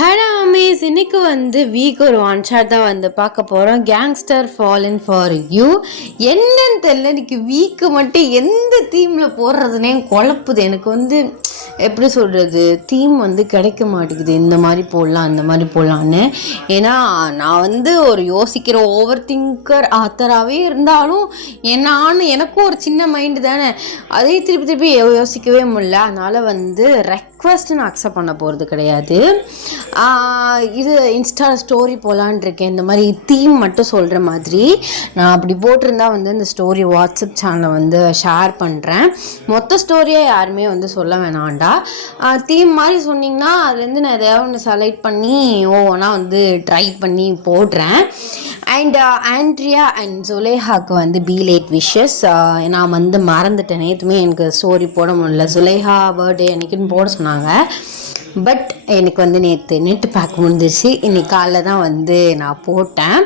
Hello Amaze, இன்னைக்கு week ஒரு one shot தான் பார்க்க போகிறோம். Gangster fallen for you. என்னன்னு தெரியல, இன்னைக்கு வீக்கு மட்டும் எந்த தீமில் போடுறதுனே குழப்புது. எனக்கு எப்படி சொல்கிறது, தீம் கிடைக்க மாட்டேங்குது. இந்த மாதிரி போடலாம் அந்த மாதிரி போடலான்னு. ஏன்னா நான் ஒரு யோசிக்கிற ஓவர் திங்கர் ஆத்தராகவே இருந்தாலும் எனக்கும் ஒரு சின்ன மைண்டு தானே, அதே திருப்பி யோசிக்கவே முடியல. அதனால் ரெக்வஸ்ட் நான் அக்செப்ட் பண்ண போகிறது கிடையாது. இது இன்ஸ்டா ஸ்டோரி போகலான் இருக்கேன். இந்த மாதிரி தீம் மட்டும் சொல்கிற மாதிரி நான் அப்படி போட்டிருந்தா இந்த ஸ்டோரி வாட்ஸ்அப் சேனலில் ஷேர் பண்ணுறேன். மொத்த ஸ்டோரியாக யாருமே சொல்ல வேணாண்டா. தீம் மாதிரி சொன்னிங்கன்னா அதுலேருந்து நான் எதையாவது ஒன்று செலக்ட் பண்ணி ஓனா ட்ரை பண்ணி போடுறேன். அண்ட் ஆண்ட்ரியா அண்ட் சுலேஹாவுக்கு பி லேட் விஷஸ். நான் மறந்துட்டேன், நேற்றுமே எனக்கு ஸ்டோரி போட முடியல. சுலேஹா பர்த்டே அன்றைக்கின்னு போட சொன்னாங்க. பட் எனக்கு நேற்று நெட்டு பேக் முடிஞ்சிருச்சு. இன்றைக்கி காலைல தான் நான் போட்டேன்.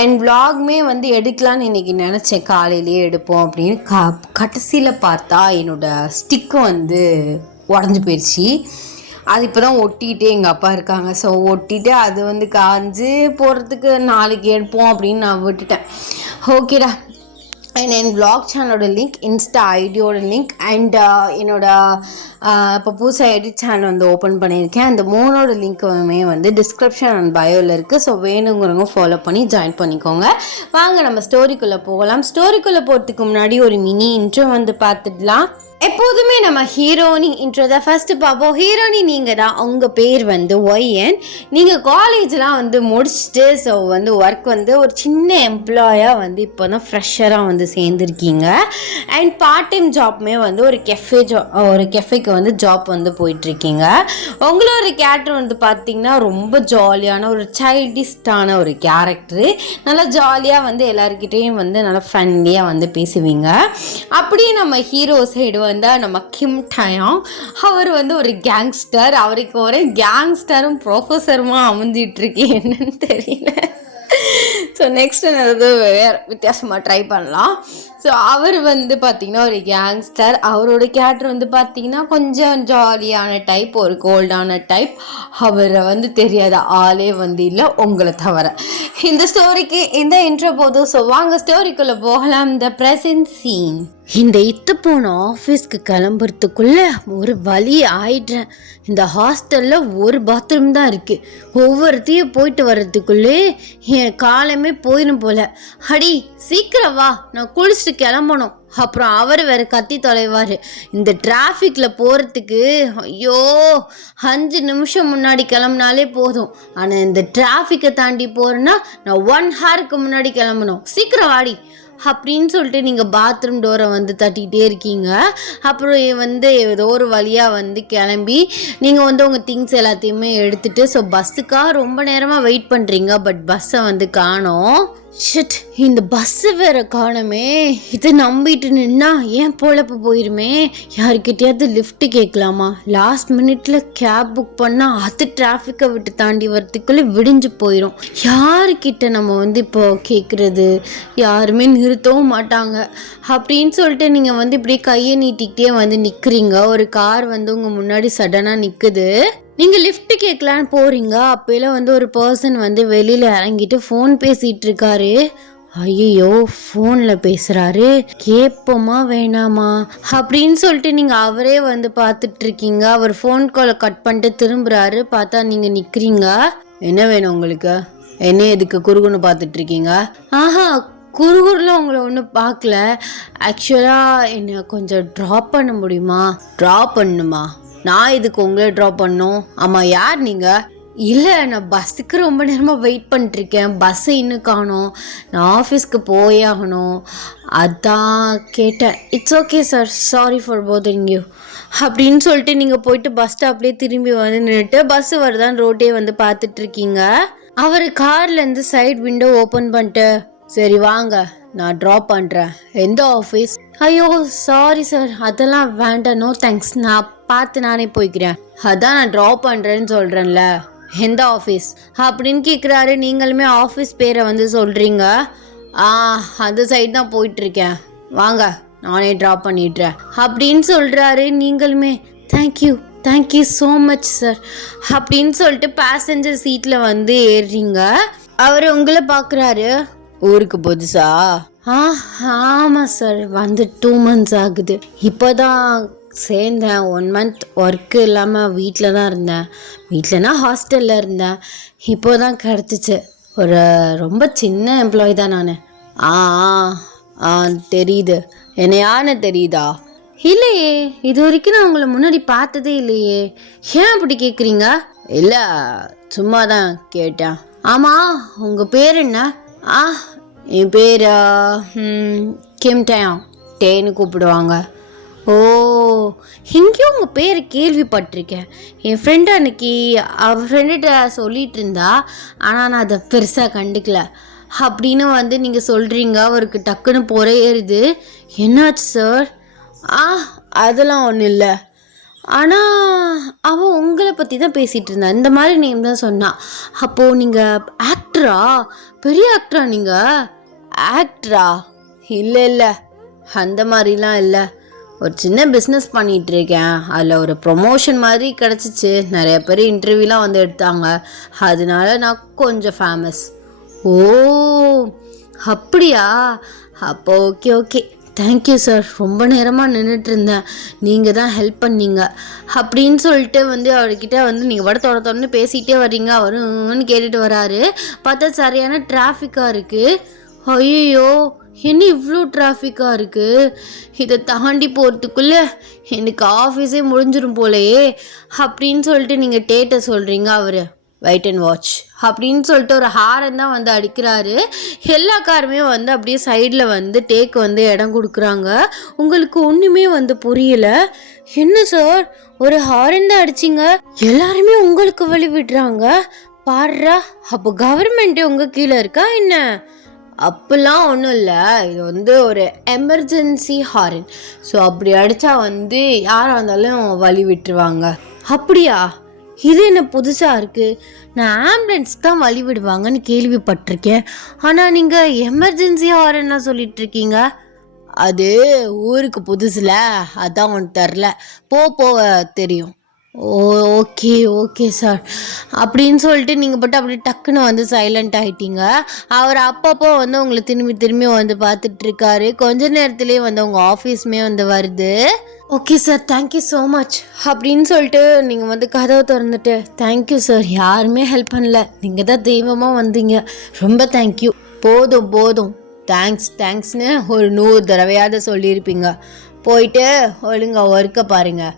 அண்ட் விலாகுமே எடுக்கலான்னு இன்றைக்கி நினச்சேன், காலையிலேயே எடுப்போம் அப்படின்னு. கடைசியில் பார்த்தா என்னோடய ஸ்டிக்கு உடஞ்சி போயிடுச்சு. அது இப்போ தான் ஒட்டிகிட்டே எங்கள் அப்பா இருக்காங்க. ஸோ ஒட்டிட்டு அது காஞ்சு போகிறதுக்கு நாளைக்கு எடுப்போம் அப்படின்னு நான் விட்டுட்டேன். ஓகேடா. அண்ட் என் விலாக் சேனலோட லிங்க், இன்ஸ்டா ஐடியோட லிங்க் அண்ட் இப்போ புதுசாக எடிட் சேனல் ஓப்பன் பண்ணியிருக்கேன். அந்த மூணோட லிங்க்குமே டிஸ்கிரிப்ஷன் அண்ட் பயோவில் இருக்குது. ஸோ வேணுங்கிறவங்க ஃபாலோ பண்ணி ஜாயின் பண்ணிக்கோங்க. வாங்க நம்ம ஸ்டோரிக்குள்ளே போகலாம். ஸ்டோரிக்குள்ளே போகிறதுக்கு முன்னாடி ஒரு மினி இன்ட்ரோ பார்த்துடலாம். எப்போதுமே நம்ம ஹீரோனி இன்ட்ரோ தான் ஃபஸ்ட்டு பார்ப்போம். ஹீரோனி நீங்கள் தான், உங்கள் பேர் ஒய்என். நீங்கள் காலேஜ்லாம் முடிச்சுட்டு ஸோ ஒர்க் ஒரு சின்ன எம்ப்ளாயாக இப்போ தான் ஃப்ரெஷராக சேர்ந்துருக்கீங்க. அண்ட் பார்ட் டைம் ஜாப்மே ஒரு கெஃபேக்கு ஜாப் போயிட்டுருக்கீங்க. உங்களோட கேரக்டர் பார்த்தீங்கன்னா ரொம்ப ஜாலியான ஒரு சைல்டிஷ்டான ஒரு கேரக்டரு. நல்லா ஜாலியாக எல்லாருக்கிட்டேயும் நல்லா ஃப்ரெண்ட்லியாக பேசுவீங்க. அப்படியே நம்ம ஹீரோ சைடு நம்ம கிம் டயாங், அவர் ஒரு கேங்ஸ்டர். அவருக்கு ஒரு கேங்ஸ்டரும் ப்ரொஃபஸருமா அமைஞ்சிட்டு இருக்கு, என்னன்னு தெரியல. ஸோ நெக்ஸ்ட் வேறு வித்தியாசமாக ட்ரை பண்ணலாம். ஸோ அவர் பார்த்திங்கன்னா ஒரு கேங்ஸ்டர். அவரோட கேரக்டர் பார்த்திங்கன்னா கொஞ்சம் ஜாலியான டைப், ஒரு கோல்டான டைப். அவரை தெரியாத ஆளே இல்லை உங்களை தவிர. இந்த ஸ்டோரிக்கு இந்த இன்ட்ரோ போதும். ஸோ வாங்க ஸ்டோரிக்குள்ளே போகலாம். The present scene. இந்த போன ஆஃபீஸ்க்கு கிளம்புறதுக்குள்ள ஒரு வழி ஆயிடுறேன். இந்த ஹாஸ்டலில் ஒரு பாத்ரூம் தான் இருக்குது. ஒவ்வொருத்தையும் போயிட்டு வர்றதுக்குள்ளே என் காலமே போயிடும் போல. அடி சீக்கிரம் வா, நான் குளிச்சுட்டு கிளம்பணும். அப்புறம் அவர் வேறு கத்தி தொலைவார். இந்த டிராஃபிக்கில் போகிறதுக்கு ஐயோ 5 நிமிஷம் முன்னாடி கிளம்புனாலே போதும். ஆனால் இந்த டிராஃபிக்கை தாண்டி போகிறேன்னா நான் 1 ஹவருக்கு முன்னாடி கிளம்பணும். சீக்கிரம் வாடி அப்படின்னு சொல்லிட்டு நீங்கள் பாத்ரூம் டோரை தட்டிகிட்டே இருக்கீங்க. அப்புறம் ஏதோ ஒரு வழியாக கிளம்பி நீங்கள் உங்கள் திங்ஸ் எல்லாத்தையுமே எடுத்துகிட்டு ஸோ பஸ்ஸுக்காக ரொம்ப நேரமாக வெயிட் பண்ணுறீங்க. பட் பஸ்ஸை காணோம். ஷிட், இந்த பஸ்ஸு வேற காணமே. இதை நம்பிட்டு நின்னா ஏன் பொழப்பு போயிருமே. யாருக்கிட்டையாவது லிஃப்ட் கேட்கலாமா? லாஸ்ட் மினிட்ல கேப் புக் பண்ணால் அது டிராஃபிக்கை விட்டு தாண்டி வரத்துக்குள்ளே விடிஞ்சு போயிடும். யாருக்கிட்ட நம்ம இப்போ கேட்குறது? யாருமே நிறுத்தவும் மாட்டாங்க. அப்படின்னு சொல்லிட்டு நீங்கள் இப்படியே கையை நீட்டிக்கிட்டே நிற்கிறீங்க. ஒரு கார் உங்கள் முன்னாடி சடனாக நிற்குது. நீங்கள் லிஃப்ட் கேட்கலான்னு போகிறீங்க. அப்போலாம் ஒரு பர்சன் வெளியில் இறங்கிட்டு ஃபோன் பேசிகிட்டு இருக்காரு. ஐயோ, ஃபோனில் பேசுகிறாரு, கேட்போமா வேணாமா அப்படின்னு சொல்லிட்டு நீங்கள் அவரே பார்த்துட்ருக்கீங்க. அவர் ஃபோன் காலை கட் பண்ணிட்டு திரும்புகிறாரு. பார்த்தா நீங்கள் நிற்கிறீங்க. என்ன வேணும் உங்களுக்கு? என்ன எதுக்கு குறுகுன்னு பார்த்துட்ருக்கீங்க? ஆஹா, குறுகுறில் உங்களை ஒன்றும் பார்க்கல. ஆக்சுவலாக என்னை கொஞ்சம் ட்ராப் பண்ண முடியுமா? ட்ராப் பண்ணணுமா? நான் இதுக்கு உங்களே ட்ராப் பண்ணணும்? ஆமாம், யார் நீங்கள்? இல்லை, நான் பஸ்ஸுக்கு ரொம்ப நேரமாக வெயிட் பண்ணிட்டுருக்கேன். பஸ்ஸை இன்னும் காணோம். நான் ஆஃபீஸ்க்கு போயே ஆகணும். அதான் கேட்டேன். It's okay sir, sorry for bothering you அப்படின்னு சொல்லிட்டு நீங்கள் போயிட்டு பஸ் ஸ்டாப்லேயே திரும்பி நின்றுட்டு பஸ்ஸு வருதான்னு ரோட்டே பார்த்துட்ருக்கீங்க. அவர் கார்லேருந்து சைட் விண்டோ ஓப்பன் பண்ணிட்டு, சரி வாங்க நான் ட்ராப் பண்ணுறேன். எந்த ஆஃபீஸ்? ஐயோ சாரி சார், அதெல்லாம் வேண்டாம், நோ தேங்க்ஸ், நான் பார்த்து நானே போய்க்கிறேன். அதான் நான் ட்ராப் பண்ணுறேன்னு சொல்கிறேன்ல, எந்த ஆஃபீஸ் அப்படின்னு கேட்குறாரு. நீங்களுமே ஆஃபீஸ் பேரை சொல்கிறீங்க. அந்த சைடு தான் போயிட்டுருக்கேன், வாங்க நானே ட்ராப் பண்ணிடுறேன் அப்படின்னு சொல்கிறாரு. நீங்களுமே thank you thank you so much sir அப்படின்னு சொல்லிட்டு பேசஞ்சர் சீட்டில் வந்து ஏறுறீங்க. அவர் உங்களை பார்க்குறாரு. ஊருக்கு புதுசா? ஆமாம் சார், வந்து 2 months ஆகுது. இப்போ தான் சேர்ந்தேன். 1 month ஒர்க்கு இல்லாமல் வீட்டில் தான் இருந்தேன். வீட்டிலனா ஹாஸ்டலில் இருந்தேன். இப்போ தான் கிடச்சிச்சு. ஒரு ரொம்ப சின்ன எம்ப்ளாயி தான் நான். ஆ ஆ தெரியுது. என்ன யானை தெரியுதா? இல்லையே, இது வரைக்கும் நான் உங்களை முன்னாடி பார்த்ததே இல்லையே. ஏன் அப்படி கேட்குறீங்க? இல்லை, சும்மா தான் கேட்டேன். ஆமாம், உங்கள் பேர் என்ன? என் பேர் கிம் டேயாங். டேன்னு கூப்பிடுவாங்க. ஓ, இங்கேயும் உங்கள் பேர் கேள்விப்பட்டிருக்கேன். என் ஃப்ரெண்டு அன்னைக்கு அவள் ஃப்ரெண்டுகிட்ட சொல்லிகிட்டு இருந்தா, ஆனால் நான் அதை பெருசாக கண்டுக்கல. அப்படின்னு வந்து நீங்கள் சொல்கிறீங்க. அவருக்கு டக்குன்னு பொறை ஏறுது. என்னாச்சு சார்? அதெல்லாம் ஒன்றும் இல்லை. ஆனால் அவன் உங்களை பற்றி தான் பேசிகிட்டு இருந்தான். இந்த மாதிரி நேம் தான் சொன்னான். அப்போது நீங்கள் ஆக்டரா? பெரிய ஆக்டரா நீங்கள்? ஆக்டரா? இல்லை, அந்த மாதிரிலாம் இல்லை. ஒரு சின்ன பிஸ்னஸ் பண்ணிகிட்ருக்கேன். அதில் ஒரு ப்ரொமோஷன் மாதிரி கிடச்சிச்சு. நிறைய பேர் இன்டர்வியூலாம் வந்து எடுத்தாங்க. அதனால நான் கொஞ்சம் ஃபேமஸ். ஓ, அப்படியா? அப்போ ஓகே. Thank you sir. ரொம்ப நேரமாக நின்றுட்டு இருந்தேன், நீங்கள் தான் ஹெல்ப் பண்ணீங்க அப்படின்னு சொல்லிட்டு வந்து அவர்கிட்ட வந்து நீங்கள் வட தொடர்ந்து பேசிகிட்டே வர்றீங்க. அவரும் கேட்டுட்டு வராரு. பார்த்தா சரியான டிராஃபிக்காக இருக்குது. ஐயோ, என்ன இவ்வளோ டிராஃபிக்காக இருக்குது? இதை தாண்டி போகிறதுக்குள்ளே எனக்கு ஆஃபீஸே முடிஞ்சிடும் போலையே அப்படின்னு சொல்லிட்டு நீங்கள் டேட்டை சொல்கிறீங்க. அவர் வெயிட் அண்ட் வாட்ச் அப்படின்னு சொல்லிட்டு ஒரு ஹாரன் தான் வந்து அடிக்கிறாரு. எல்லா காருமே வந்து அப்படியே சைடில் வந்து டேக் வந்து இடம் கொடுக்குறாங்க. உங்களுக்கு ஒன்றுமே வந்து புரியல. என்ன சார், ஒரு ஹாரன் தான் அடிச்சிங்க, எல்லாருமே உங்களுக்கு வழி விடுறாங்க பாடுறா. அப்போ கவர்மெண்ட்டே உங்கள் கீழே இருக்கா என்ன? அப்பெல்லாம் ஒன்றும் இல்லை, இது வந்து ஒரு எமர்ஜென்சி ஹாரன். ஸோ அப்படி அடித்தா வந்து யாராக இருந்தாலும் வழி விட்டுருவாங்க. அப்படியா? இது என்ன புதுசாக இருக்குது? நான் ஆம்புலன்ஸ் தான் வழி விடுவாங்கன்னு கேள்விப்பட்டிருக்கேன். ஆனால் நீங்கள் எமர்ஜென்சி ஹாரன்னா சொல்லிகிட்ருக்கீங்க. அது ஊருக்கு புதுசில், அதான் ஒன்று தரல, போக தெரியும். ஓகே சார் அப்படின்னு சொல்லிட்டு நீங்கள் பட்டு அப்படியே டக்குன்னு வந்து சைலண்ட் ஆகிட்டீங்க. அவர் அப்பப்போ வந்து உங்களை திரும்பி வந்து பார்த்துட்ருக்காரு. கொஞ்ச நேரத்துலேயே வந்து உங்கள் ஆஃபீஸுமே வந்து வருது. Okay sir, thank you so much அப்படின்னு சொல்லிட்டு நீங்கள் வந்து கதவை திறந்துட்டு, தேங்க்யூ சார், யாருமே ஹெல்ப் பண்ணல, நீங்கள் தான் தெய்வமாக வந்தீங்க, ரொம்ப தேங்க்யூ. போதும் தேங்க்ஸ்னு ஒரு 100 தடவையாவது சொல்லியிருப்பீங்க. போயிட்டு ஒழுங்கா ஒர்க்கை பாருங்கள்.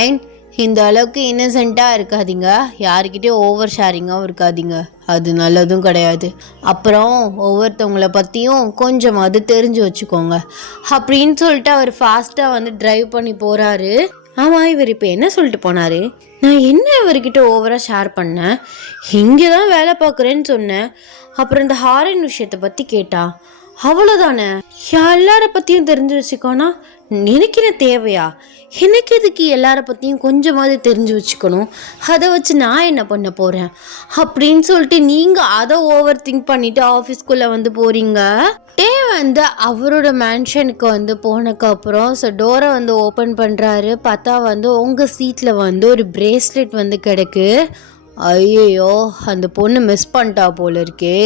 அண்ட் இந்த அளவுக்கு இன்னசென்ட்டாக இருக்காதீங்க, யாருக்கிட்டே ஓவர் ஷேரிங்காகவும் இருக்காதீங்க, அது நல்லதும் கிடையாது. அப்புறம் ஒவ்வொருத்தவங்கள பற்றியும் கொஞ்சம் அது தெரிஞ்சு வச்சுக்கோங்க அப்படின்னு சொல்லிட்டு அவர் ஃபாஸ்ட்டாக வந்து டிரைவ் பண்ணி போகிறாரு. ஆமாம், இவர் இப்போ என்ன சொல்லிட்டு போனார்? நான் என்ன இவர்கிட்ட ஓவராக ஷேர் பண்ணேன்? இங்கே தான் வேலை பார்க்குறேன்னு சொன்னேன். அப்புறம் இந்த ஹாரன் விஷயத்தை பற்றி கேட்டா, அவ்வளோதானே? எல்லார பற்றியும் தெரிஞ்சு வச்சுக்கோனா எனக்கு என்ன தேவையா? எனக்கு எதுக்கு எல்லார பற்றியும் கொஞ்சமாவது தெரிஞ்சு வச்சுக்கணும்? அதை வச்சு நான் என்ன பண்ண போகிறேன் அப்படின்னு சொல்லிட்டு நீங்கள் அதை ஓவர் திங்க் பண்ணிவிட்டு ஆஃபீஸ்க்குள்ளே வந்து போகிறீங்க. வந்து அவரோட மேன்ஷனுக்கு வந்து போனதுக்கப்புறம் டோரை வந்து ஓப்பன் பண்ணுறாரு. பார்த்தா வந்து உங்கள் சீட்டில் வந்து ஒரு பிரேஸ்லெட் வந்து கிடக்கு. ஐயோ, அந்த பொண்ணு மிஸ் பண்ணிட்டா போல இருக்கே.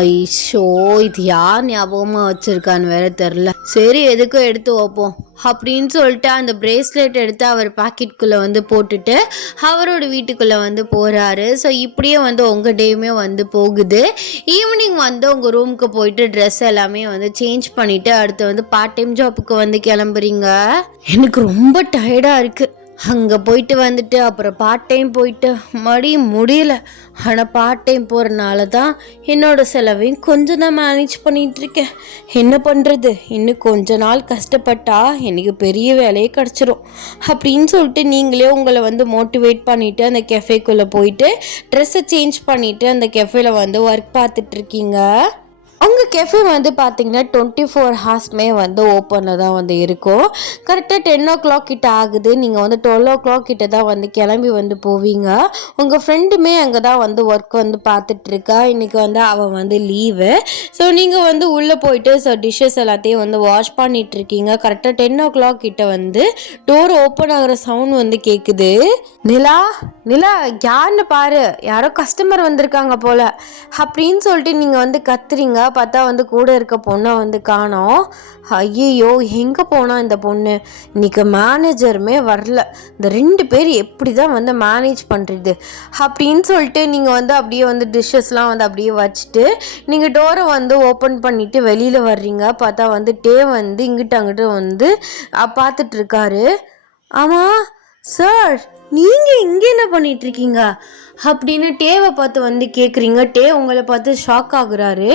ஐஷோ, இது யார் ஞாபகமாக வச்சுருக்கான்னு வேற தெரில. சரி, எதுக்கும் எடுத்து வைப்போம் அப்படின்னு சொல்லிட்டு அந்த பிரேஸ்லெட் எடுத்து அவர் பாக்கெட்டுக்குள்ளே வந்து போட்டுட்டு அவரோட வீட்டுக்குள்ளே வந்து போகிறாரு. ஸோ இப்படியே வந்து உங்கள் டேயுமே வந்து போகுது. ஈவினிங் வந்து உங்கள் ரூமுக்கு போயிட்டு ட்ரெஸ் எல்லாமே வந்து சேஞ்ச் பண்ணிவிட்டு அடுத்து வந்து பார்ட் டைம் ஜாப்புக்கு வந்து கிளம்புறீங்க. எனக்கு ரொம்ப டயர்டாக இருக்குது. அங்கே போயிட்டு வந்துட்டு அப்புறம் பார்ட் டைம் போயிட்டு முடியல. ஆனால் பார்ட் டைம் போகிறனால தான் என்னோடய செலவையும் கொஞ்சம் தான் மேனேஜ் பண்ணிகிட்ருக்கேன். என்ன பண்ணுறது, இன்னும் கொஞ்ச நாள் கஷ்டப்பட்டா எனக்கு பெரிய வேலையே கிடச்சிரும் அப்படின்னு சொல்லிட்டு நீங்களே உங்களை வந்து மோட்டிவேட் பண்ணிவிட்டு அந்த கெஃபேக்குள்ளே போயிட்டு ட்ரெஸ்ஸை சேஞ்ச் பண்ணிவிட்டு அந்த கெஃபேல வந்து ஒர்க் பார்த்துட்ருக்கீங்க. உங்கள் கெஃபே வந்து பார்த்தீங்கன்னா 24 ஹார்ஸ்மே வந்து ஓப்பனில் தான் வந்து இருக்கும். கரெக்டாக 10 o'clock கிட்ட ஆகுது. நீங்கள் வந்து 12 o'clock கிட்ட தான் வந்து கிளம்பி வந்து போவீங்க. உங்கள் ஃப்ரெண்டுமே அங்கே தான் வந்து ஒர்க் வந்து பார்த்துட்ருக்கா. இன்றைக்கி வந்து அவள் வந்து லீவு. ஸோ நீங்கள் வந்து உள்ளே போயிட்டு டிஷ்ஷஸ் எல்லாத்தையும் வந்து வாஷ் பண்ணிகிட்ருக்கீங்க. கரெக்டாக 10 o'clock கிட்ட வந்து டோர் ஓப்பன் ஆகிற சவுண்ட் வந்து கேட்குது. நிலா நிலா யாருன்னு பாரு, யாரோ கஸ்டமர் வந்திருக்காங்க போல் அப்படின்னு சொல்லிட்டு நீங்கள் வந்து கத்துறீங்க. பார்த்தா வந்து கூட இருக்க பொண்ணை வந்து காணோம். ஐயோ, எங்கே போனால் இந்த பொண்ணு? இன்றைக்கி மேனேஜருமே வரல. இந்த 2 பேர் எப்படி தான் வந்து மேனேஜ் பண்ணுறது அப்படின்னு சொல்லிட்டு நீங்கள் வந்து அப்படியே வந்து டிஷ்ஷஸ்லாம் வந்து அப்படியே வச்சுட்டு நீங்கள் டோரை வந்து ஓப்பன் பண்ணிவிட்டு வெளியில் வர்றீங்க. பார்த்தா வந்து டே வந்து இங்கிட்ட அங்கிட்ட வந்து பார்த்துட்ருக்காரு. ஆமாம் சார், நீங்கள் இங்கே என்ன பண்ணிகிட்ருக்கீங்க அப்படின்னு டேவை பார்த்து வந்து கேட்குறீங்க. டே உங்களை பார்த்து ஷாக் ஆகுறாரு.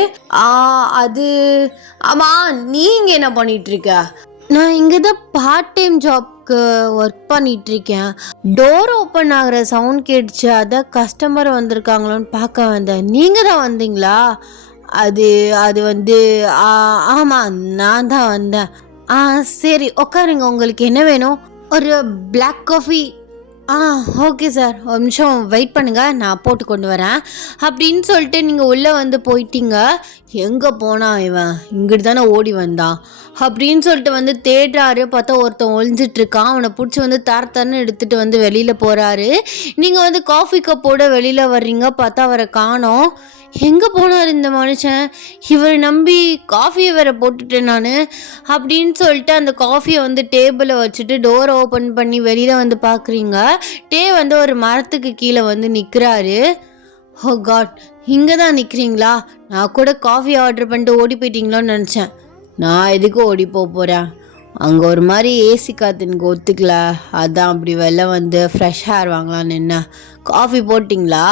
அது ஆமாம், நீங்கள் என்ன பண்ணிகிட்ருக்க? நான் இங்கே தான் பார்ட் டைம் ஜாப்க்கு ஒர்க் பண்ணிகிட்ருக்கேன். டோர் ஓப்பன் ஆகிற சவுண்ட் கேட்டுச்சு, அதான் கஸ்டமர் வந்திருக்காங்களோன்னு பார்க்க வந்தேன். நீங்கள் தான் வந்தீங்களா? அது அது வந்து ஆமாம், நான் தான் வந்தேன். சரி உட்காருங்க, உங்களுக்கு என்ன வேணும்? ஒரு பிளாக் காஃபி. ஓகே சார், ஒரு நிமிஷம் வெயிட் பண்ணுங்கள், நான் போட்டு கொண்டு வரேன் அப்படின்னு சொல்லிட்டு நீங்கள் உள்ளே வந்து போயிட்டீங்க. எங்கே போனான் இவன்? இங்கிட்டு தானே ஓடி வந்தான் அப்படின்னு சொல்லிட்டு வந்து தேடுறாரு. பார்த்தா ஒருத்தன் ஒழிஞ்சிட்ருக்கான். அவனை பிடிச்சி வந்து தரன்னு எடுத்துகிட்டு வந்து வெளியில் போகிறாரு. நீங்கள் வந்து காஃபி கப்போட வெளியில் வர்றீங்க. பார்த்தா அவரை காணோம். எங்கே போனார் இந்த மனுஷன்? இவரை நம்பி காஃபியை வேற போட்டுட்டேன் நான் அப்படின்னு சொல்லிட்டு அந்த காஃபியை வந்து டேபிளில் வச்சுட்டு டோரை ஓப்பன் பண்ணி வெளியில் வந்து பார்க்குறீங்க. டே வந்து ஒரு மரத்துக்கு கீழே வந்து நிற்கிறாரு. ஓ காட், இங்கே தான் நிற்கிறீங்களா? நான் கூட காஃபி ஆர்டர் பண்ணிட்டு ஓடி போயிட்டீங்களோன்னு நினச்சேன். நான் எதுக்கு ஓடி போகிறேன்? அங்கே ஒரு மாதிரி ஏசி காற்று எனக்கு ஒத்துக்கல, அதான் அப்படி வெளில வந்து ஃப்ரெஷ் ஹேர் வாங்கலான்னு. என்ன காஃபி போட்டிங்களா?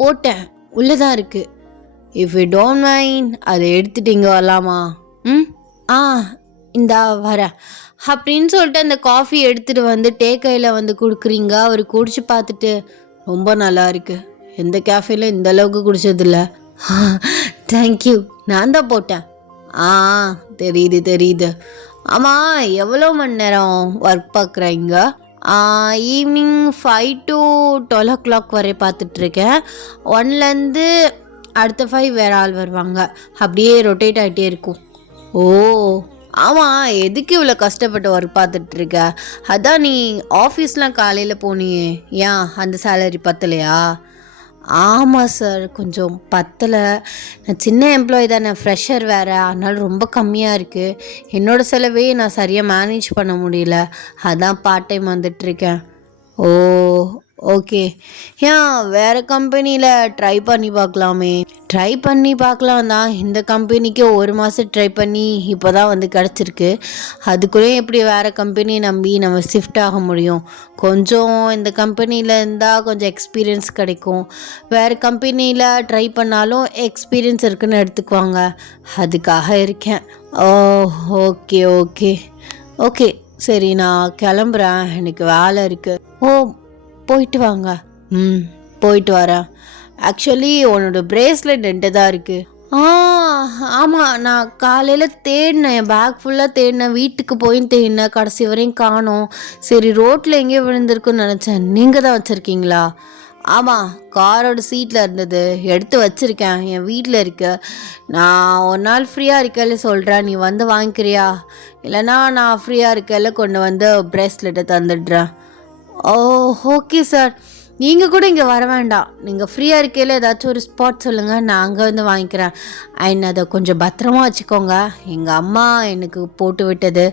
போட்டேன், உள்ளே தான் இருக்குது. இஃப் யூ டோன்ட் மைண்ட் அதை எடுத்துகிட்டு இங்கே வரலாமா? இந்தா வரேன் அப்படின்னு சொல்லிட்டு அந்த காஃபி எடுத்துகிட்டு வந்து டே கையில் வந்து கொடுக்குறீங்க. அவர் குடிச்சு பார்த்துட்டு ரொம்ப நல்லா இருக்கு, எந்த கேஃபேல இந்த அளவுக்கு குடிச்சதில்ல. தேங்க்யூ, நான் தான் போட்டேன். தெரியுது. ஆமாம், எவ்வளோ மணி நேரம் ஒர்க் பார்க்குறீங்க? ஈவினிங் 5 to 12 o'clock வரை பார்த்துட்ருக்கேன். 1லேருந்து அடுத்த 5 வேறு ஆள் வருவாங்க. அப்படியே ரொட்டேட் ஆகிட்டே இருக்கும். ஓ ஆமாம், எதுக்கு இவ்வளோ கஷ்டப்பட்டு ஒர்க் பார்த்துட்ருக்க? அதான் நீ ஆஃபீஸ்லாம் காலையில் போனியே, ஏன் அந்த சேலரி பத்தலையா? ஆமாம் சார், கொஞ்சம் பத்தலை. நான் சின்ன எம்ப்ளாயி தானே, ஃப்ரெஷர் வேறு, அதனால ரொம்ப கம்மியாக இருக்குது. என்னோடய செலவே நான் சரியாக மேனேஜ் பண்ண முடியல, அதான் பார்ட் டைம் வந்துட்டுருக்கேன். ஓ ஓகே, ஏன் வேறு கம்பெனியில் ட்ரை பண்ணி பார்க்கலாமே? ட்ரை பண்ணி பார்க்கலாம் தான். இந்த கம்பெனிக்கு 1 மாதம் ட்ரை பண்ணி இப்போ தான் வந்து கிடச்சிருக்கு. அதுக்குள்ளே எப்படி வேறு கம்பெனியை நம்பி நம்ம ஷிஃப்ட் ஆக முடியும்? கொஞ்சம் இந்த கம்பெனியில் இருந்தால் கொஞ்சம் எக்ஸ்பீரியன்ஸ் கிடைக்கும். வேறு கம்பெனியில் ட்ரை பண்ணாலும் எக்ஸ்பீரியன்ஸ் இருக்குன்னு எடுத்துக்குவாங்க, அதுக்காக இருக்கேன். ஓ ஓகே ஓகே ஓகே சரி, நான் கிளம்புறேன், எனக்கு வேலை இருக்குது. ஓ போயிட்டு வாங்க. போயிட்டு வரேன். ஆக்சுவலி உன்னோட பிரேஸ்லெட் என்கிட்ட தான் இருக்குது. ஆமாம், நான் காலையில் தேடினேன், என் பேக் ஃபுல்லாக தேடினேன், வீட்டுக்கு போய் தேடினேன், கடைசி வரையும் காணோம். சரி, ரோட்டில் எங்கேயோ விழுந்திருக்குன்னு நினச்சேன். நீங்கள் தான் வச்சுருக்கீங்களா? ஆமாம், காரோட சீட்டில் இருந்தது, எடுத்து வச்சுருக்கேன், என் வீட்டில் இருக்கு. நான் ஒரு நாள் ஃப்ரீயாக இருக்கல சொல்கிறேன், நீ வந்து வாங்கிக்கிறியா? இல்லைனா நான் ஃப்ரீயாக இருக்கல கொண்டு வந்து பிரேஸ்லெட்டை தந்துடுறேன். ஓ ஓகே சார், நீங்கள் கூட இங்கே வர வேண்டாம். நீங்கள் ஃப்ரீயாக இருக்கையில் ஏதாச்சும் ஒரு ஸ்பாட் சொல்லுங்கள், நான் அங்கே வந்து வாங்கிக்கிறேன். அண்ட் அதை கொஞ்சம் பத்திரமா வச்சுக்கோங்க. எங்கள் அம்மா எனக்கு போட்டு விட்டது,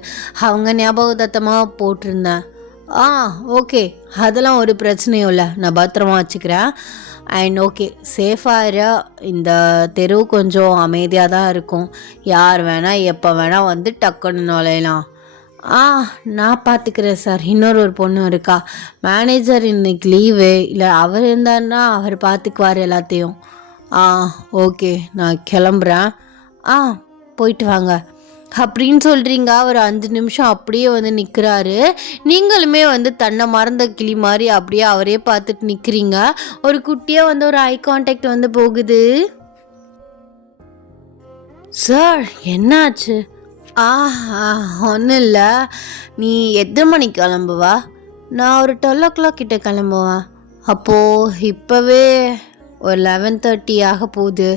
அவங்க ஞாபகத்தமாக போட்டிருந்தேன். ஓகே, அதெல்லாம் ஒரு பிரச்சனையும் இல்லை, நான் பத்திரமா வச்சுக்கிறேன். அண்ட் ஓகே, சேஃபாக இந்த தெரு கொஞ்சம் அமைதியாக தான் இருக்கும். யார் வேணால் எப்போ வேணால் வந்து டக்குன்னு நுழையலாம். நான் பார்த்துக்கிறேன் சார். இன்னொரு பொண்ணு இருக்கா, மேனேஜர் இன்னைக்கு லீவு, இல்லை அவர் இருந்தாருன்னா அவர் பார்த்துக்குவார் எல்லாத்தையும். ஓகே, நான் கிளம்புறேன். போயிட்டு வாங்க அப்படின்னு சொல்கிறீங்க. அவர் 5 நிமிஷம் அப்படியே வந்து நிற்கிறாரு. நீங்களுமே வந்து தன்னை மறந்த கிளி மாதிரி அப்படியே அவரே பார்த்துட்டு நிற்கிறீங்க. ஒரு குட்டியாக வந்து ஒரு ஐ கான்டாக்ட் வந்து போகுது. சார் என்னாச்சு? ஆ ஒன்றும் இல்லை. நீ எத்தனை மணிக்கு கிளம்புவா? நான் ஒரு 12 கிட்ட கிளம்புவேன். அப்போது இப்போவே ஒரு 11:30 ஆக போகுது.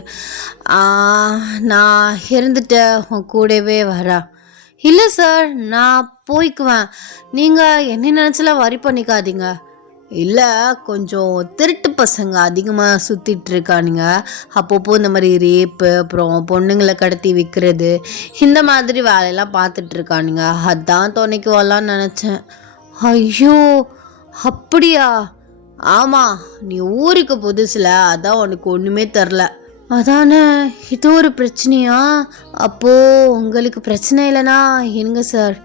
நான் இருந்துட்டு உன் கூடவே வரேன். இல்லை சார், நான் போய்க்குவேன். நீங்கள் என்ன நினச்சலாம் வரி பண்ணிக்காதீங்க. இல்லை, கொஞ்சம் திருட்டு பசங்க அதிகமாக சுற்றிட்டு இருக்கானுங்க. அப்பப்போ இந்த மாதிரி ரேப்பு, அப்புறம் பொண்ணுங்களை கடத்தி விற்கிறது, இந்த மாதிரி வேலையெல்லாம் பார்த்துட்ருக்கானுங்க. அதான் துணைக்கு வரலான்னு நினச்சேன். ஐயோ, அப்படியா? ஆமாம், நீ ஊருக்கு புதுசில், அதான் உனக்கு ஒன்றுமே தெரில. அதானே, இது ஒரு பிரச்சனையா? அப்போது உங்களுக்கு பிரச்சனை இல்லைனா இருங்க சார்.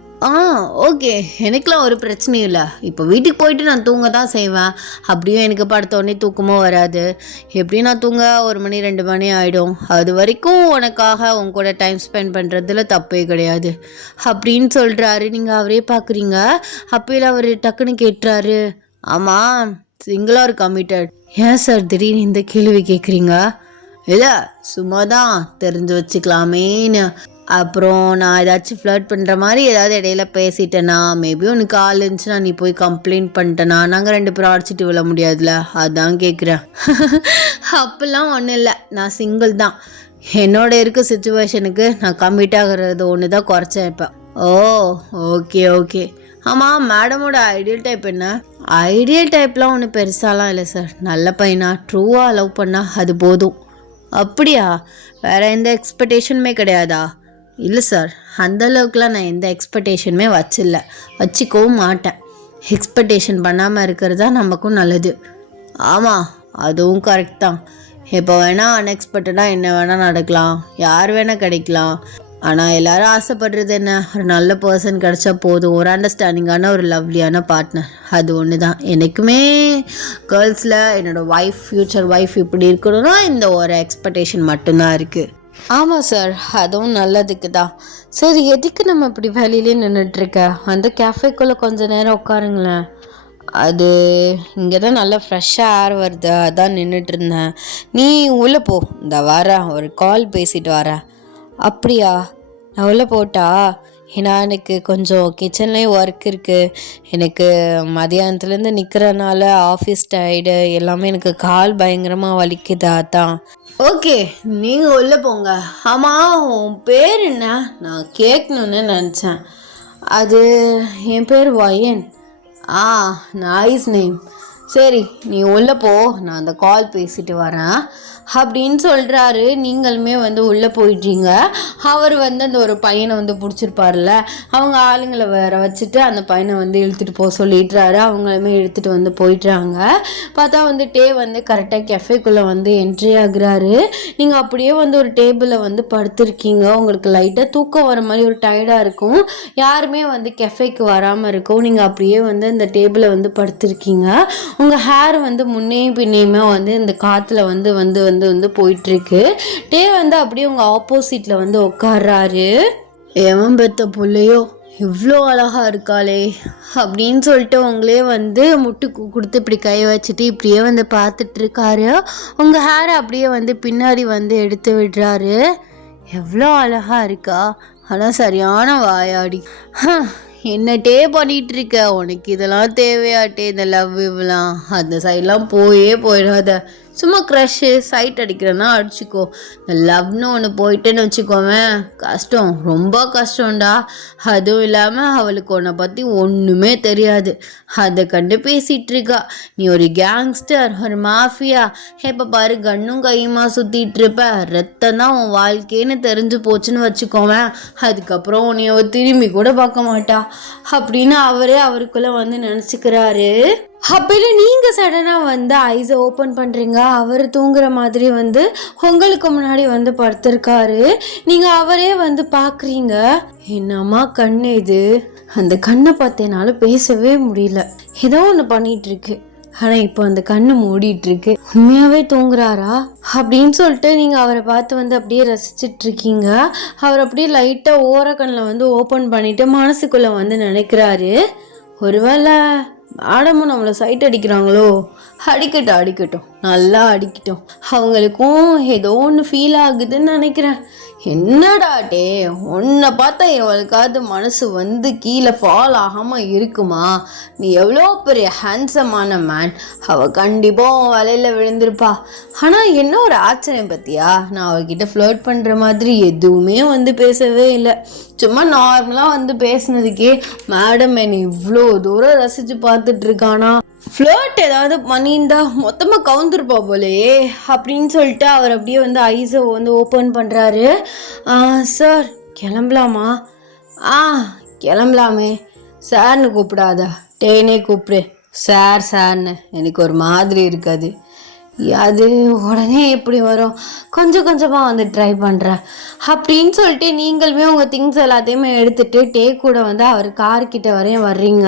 ஓகே, எனக்குலாம் ஒரு பிரச்சனையும் இல்லை. இப்போ வீட்டுக்கு போயிட்டு நான் தூங்க தான் செய்வேன். அப்படியும் எனக்கு படுத்தோடனே தூக்கமும் வராது. எப்படியும் நான் தூங்க 1 மணி 2 மணி ஆகிடும். அது வரைக்கும் உனக்காக உன் கூட டைம் ஸ்பெண்ட் பண்ணுறதுல தப்பே கிடையாது அப்படின்னு சொல்கிறாரு. நீங்கள் அவரே பார்க்குறீங்க. அப்போல அவர் டக்குன்னு கேட்டுறாரு, ஆமாம், சிங்கிளாக ஒரு கமிட்டட். ஏன் சார் திடீர்னு இந்த கேள்வி கேட்குறீங்க? இல்லை, சும்மா தான் தெரிஞ்சு வச்சுக்கலாமேன்னு. அப்புறம் நான் ஏதாச்சும் ஃப்ளர்ட் பண்ணுற மாதிரி ஏதாவது இடையில பேசிட்டேன்னா, மேபி உனக்கு ஆள் இருந்துச்சுன்னா நீ போய் கம்ப்ளைண்ட் பண்ணிட்டேன்னா நாங்கள் 2 பேரும் அடிச்சிட்டு விழ முடியாதுல்ல, அதான் கேட்குறேன். அப்பெல்லாம் ஒன்றும் இல்லை, நான் சிங்கிள் தான். என்னோட இருக்க சுச்சுவேஷனுக்கு நான் கம்மிட் ஆகிறது ஒன்று தான் குறைச்சேன் இப்போ. ஓ, ஓகே ஓகே. ஆமாம், மேடமோட ஐடியல் டைப் என்ன? ஐடியல் டைப்லாம் ஒன்றும் பெருசாலாம் இல்லை சார். நல்ல பையனா, ட்ரூவாக லவ் பண்ணால் அது போதும். அப்படியா? வேறு எந்த எக்ஸ்பெக்டேஷனுமே கிடையாதா? இல்லை சார், அந்தளவுக்குலாம் நான் எந்த எக்ஸ்பெக்டேஷனுமே வச்சுக்கவும் மாட்டேன். எக்ஸ்பெக்டேஷன் பண்ணாமல் இருக்கிறது தான் நமக்கும் நல்லது. ஆமாம், அதுவும் கரெக்ட் தான். இப்போ வேணால் அன்எக்ஸ்பெக்டடாக என்ன வேணால் நடக்கலாம், யார் வேணால் கிடைக்கலாம். ஆனால் எல்லோரும் ஆசைப்படுறது என்ன? ஒரு நல்ல பர்சன் கிடச்சா போதும், ஒரு அண்டர்ஸ்டாண்டிங்கான ஒரு லவ்லியான பார்ட்னர். அது ஒன்று தான் எனக்குமே. கேர்ள்ஸில் என்னோடய ஒய்ஃப், ஃப்யூச்சர் ஒய்ஃப் இப்படி இருக்கணும்னா இந்த ஒரு எக்ஸ்பெக்டேஷன் மட்டும்தான் இருக்குது. ஆமாம் சார், அதுவும் நல்லதுக்கு தான். சரி, எதுக்கு நம்ம இப்படி வேலையிலே நின்றுட்டுருக்க? அந்த கேஃபேக்குள்ளே கொஞ்சம் நேரம் உட்காருங்களேன். அது இங்கே தான் நல்லா ஃப்ரெஷ்ஷாக ஏர் வருது, அதான் நின்றுட்டுருந்தேன். நீ உள்ளே போ, இந்த வரேன், ஒரு கால் பேசிட்டு வரேன். அப்படியா? நான் உள்ளே போட்டா? ஏன்னா எனக்கு கொஞ்சம் கிச்சன்லேயும் ஒர்க் இருக்குது. எனக்கு மதியானத்துலேருந்து நிற்கிறனால ஆஃபீஸ் டயர்டு எல்லாமே, எனக்கு கால் பயங்கரமாக வலிக்குது. அதான். ஓகே, நீங்கள் உள்ளே போங்க. ஆமாம், உன் பேர் என்ன? நான் கேட்கணுன்னு நினச்சேன். அது என் பேர் வயன். Nice name. சரி, நீ உள்ளே போ, நான் அந்த கால் பேசிட்டு வரேன் அப்படின்னு சொல்கிறாரு. நீங்களுமே உள்ளே போயிட்டீங்க. அவர் அந்த ஒரு பையனை பிடிச்சிருப்பார்ல, அவங்க ஆளுங்களை வேற வச்சுட்டு அந்த பையனை இழுத்துட்டு போக சொல்லிடுறாரு. அவங்களுமே இழுத்துட்டு போயிட்டுறாங்க. பார்த்தா டே கரெக்டாக கெஃபேக்குள்ளே என்ட்ரி ஆகுறாரு. நீங்கள் அப்படியே ஒரு டேபிளில் படுத்திருக்கீங்க. உங்களுக்கு லைட்டாக தூக்கம் வர மாதிரி ஒரு டயர்டாக இருக்கும். யாருமே கெஃபேக்கு வராமல் இருக்கும். நீங்கள் அப்படியே இந்த டேபிளை படுத்திருக்கீங்க. உங்கள் ஹேர் முன்னையும் பின்னையுமே இந்த காற்றுல வந்து போயிட்டுருக்கு. டே அப்படியே உங்கள் ஆப்போசிட்டில் உட்கார்றாரு. எவன் பெத்த பிள்ளையோ இவ்வளோ அழகாக இருக்காளே அப்படின்னு சொல்லிட்டு உங்களே முட்டு கொடுத்து இப்படி கை வச்சுட்டு இப்படியே பார்த்துட்ருக்காரு. உங்கள் ஹேரை அப்படியே பின்னாடி எடுத்து விடுறாரு. எவ்வளோ அழகாக இருக்கா, ஆனால் சரியான வாயாடி. என்னட்டே பண்ணிகிட்ருக்க, உனக்கு இதெல்லாம் தேவையாட்டே, இந்த லவ் இவெல்லாம் அந்த சைட்லாம் போயிடாத. சும்மா க்ரஷ்ஷு சைட் அடிக்கிறேன்னா அடிச்சுக்கோ. இந்த லவ்னு ஒன்று போயிட்டேன்னு வச்சுக்கோவேன், கஷ்டம், ரொம்ப கஷ்டம்டா. அதுவும் இல்லாமல் அவளுக்கு உன்னை பற்றி ஒன்றுமே தெரியாது. அதை கண்டு பேசிகிட்ருக்கா. நீ ஒரு கேங்ஸ்டர், ஒரு மாஃபியா, இப்போ பாரு கண்ணும் கையுமா சுற்றிட்டுருப்ப, ரத்தம் தான் உன் வாழ்க்கைன்னு தெரிஞ்சு போச்சுன்னு வச்சுக்கோவேன். அதுக்கப்புறம் உன்னைய திரும்பி கூட பார்க்க மாட்டா அப்படின்னு அவரே அவருக்குள்ளே நினச்சிக்கிறாரு. அப்பயில நீங்கள் சடனாக ஐஸை ஓப்பன் பண்ணுறீங்க. அவர் தூங்குற மாதிரி உங்களுக்கு முன்னாடி படுத்திருக்காரு. நீங்கள் அவரே பார்க்குறீங்க. என்னம்மா கண்ணு இது? அந்த கண்ணை பார்த்தேனால பேசவே முடியல. ஏதோ ஒன்று பண்ணிகிட்ருக்கு. ஆனால் இப்போ அந்த கண்ணு மூடிட்டுருக்கு. உண்மையாகவே தூங்குறாரா அப்படின்னு சொல்லிட்டு நீங்கள் அவரை பார்த்து அப்படியே ரசிச்சிட்ருக்கீங்க. அவர் அப்படியே லைட்டாக ஓரக்கண்ணில் ஓப்பன் பண்ணிவிட்டு மனசுக்குள்ளே நினைக்கிறாரு, ஒருவேளை மேடமும் நம்மளை சைட் அடிக்கிறாங்களோ? அடிக்கட்டும், நல்லா அடிக்கட்டும். அவங்களுக்கும் ஏதோ ஒன்று ஃபீல் ஆகுதுன்னு நினைக்கிறேன். என்னடா டே, உன்னை பார்த்தா எவளுக்காவது மனசு வந்து கீழே ஃபால் ஆகாமல் இருக்குமா? நீ எவ்வளோ பெரிய ஹேண்ட்ஸமான மேன், அவள் கண்டிப்பாக உன் வலையில் விழுந்திருப்பா. ஆனால் என்ன ஒரு ஆச்சரியம் பற்றியா, நான் அவகிட்ட ஃப்ளர்ட் பண்ணுற மாதிரி எதுவுமே வந்து பேசவே இல்லை. சும்மா நார்மலாக வந்து பேசினதுக்கே மேடம் என்னை இவ்வளோ தூரம் ரசித்து பார்த்துட்டு இருக்கானா, ஃப்ளர்ட் ஏதாவது பண்ணியிருந்தா மொத்தமாக கவுந்துருப்பா போலையே அப்படின்னு சொல்லிட்டு அவர் அப்படியே வந்து ஐஸை வந்து ஓப்பன் பண்ணுறாரு. சார் கிளம்பலாமா? கிளம்பலாமே. சார்னு கூப்பிடாதா, டேனே கூப்பிடு. சார்னு எனக்கு ஒரு மாதிரி இருக்காது. அது உடனே எப்படி வரும், கொஞ்சம் கொஞ்சமாக வந்து ட்ரை பண்ணுறேன் அப்படின்னு சொல்லிட்டு நீங்களுமே உங்கள் திங்ஸ் எல்லாத்தையுமே எடுத்துகிட்டு டே கூட வந்து அவர் கார்கிட்ட வரையும் வர்றீங்க.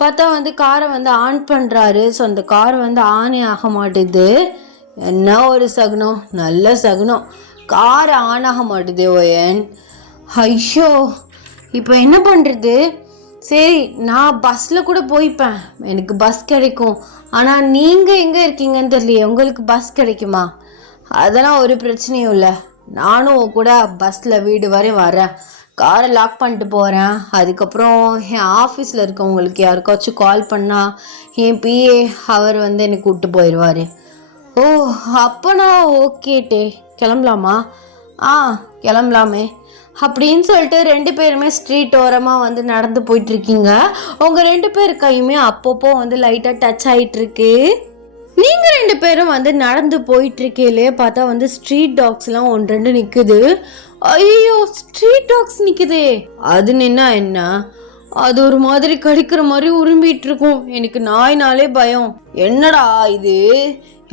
பார்த்தா வந்து காரை வந்து ஆன் பண்ணுறாரு. ஸோ அந்த கார் வந்து ஆனே ஆக மாட்டுது. என்ன ஒரு சகுனம், நல்ல சகுனம், கார் ஆன் ஆக மாட்டுது. ஓயன் ஐயோ, இப்போ என்ன பண்ணுறது? சரி, நான் பஸ்ஸில் கூட போய்ப்பேன், எனக்கு பஸ் கிடைக்கும். ஆனால் நீங்கள் எங்கே இருக்கீங்கன்னு தெரியலையே, உங்களுக்கு பஸ் கிடைக்குமா? அதெல்லாம் ஒரு பிரச்சனையும் இல்லை, நானும் கூட பஸ்ஸில் வீடு வரையும் வரேன், காரை லாக் பண்ணிட்டு போகிறேன். அதுக்கப்புறம் என் ஆஃபீஸில் இருக்கவங்களுக்கு யாருக்காச்சும் கால் பண்ணால் என் பிஏ அவர் வந்து என்னை கூப்பிட்டு போயிடுவார். ஓ, அப்போனா ஓகேட்டே, கிளம்பலாமா? கிளம்பலாமே அப்படின்னு சொல்லிட்டு 2 பேருமே ஸ்ட்ரீட் ஓரமாக வந்து நடந்து போயிட்டுருக்கீங்க. உங்கள் 2 பேர் கையுமே அப்பப்போ வந்து லைட்டாக டச் ஆகிட்டுருக்கு. நீங்கள் 2 பேரும் வந்து நடந்து போயிட்டுருக்கையிலே பார்த்தா வந்து ஸ்ட்ரீட் டாக்ஸ்லாம் 1-2 நிற்குது. ஐயோ, ஸ்ட்ரீட் டாக்ஸ் நிற்குதே, அது நின்னா என்ன, அது ஒரு மாதிரி கடிக்கிற மாதிரி உரும்பிட்டு இருக்கும். எனக்கு நாய்னாலே பயம். என்னடா இது,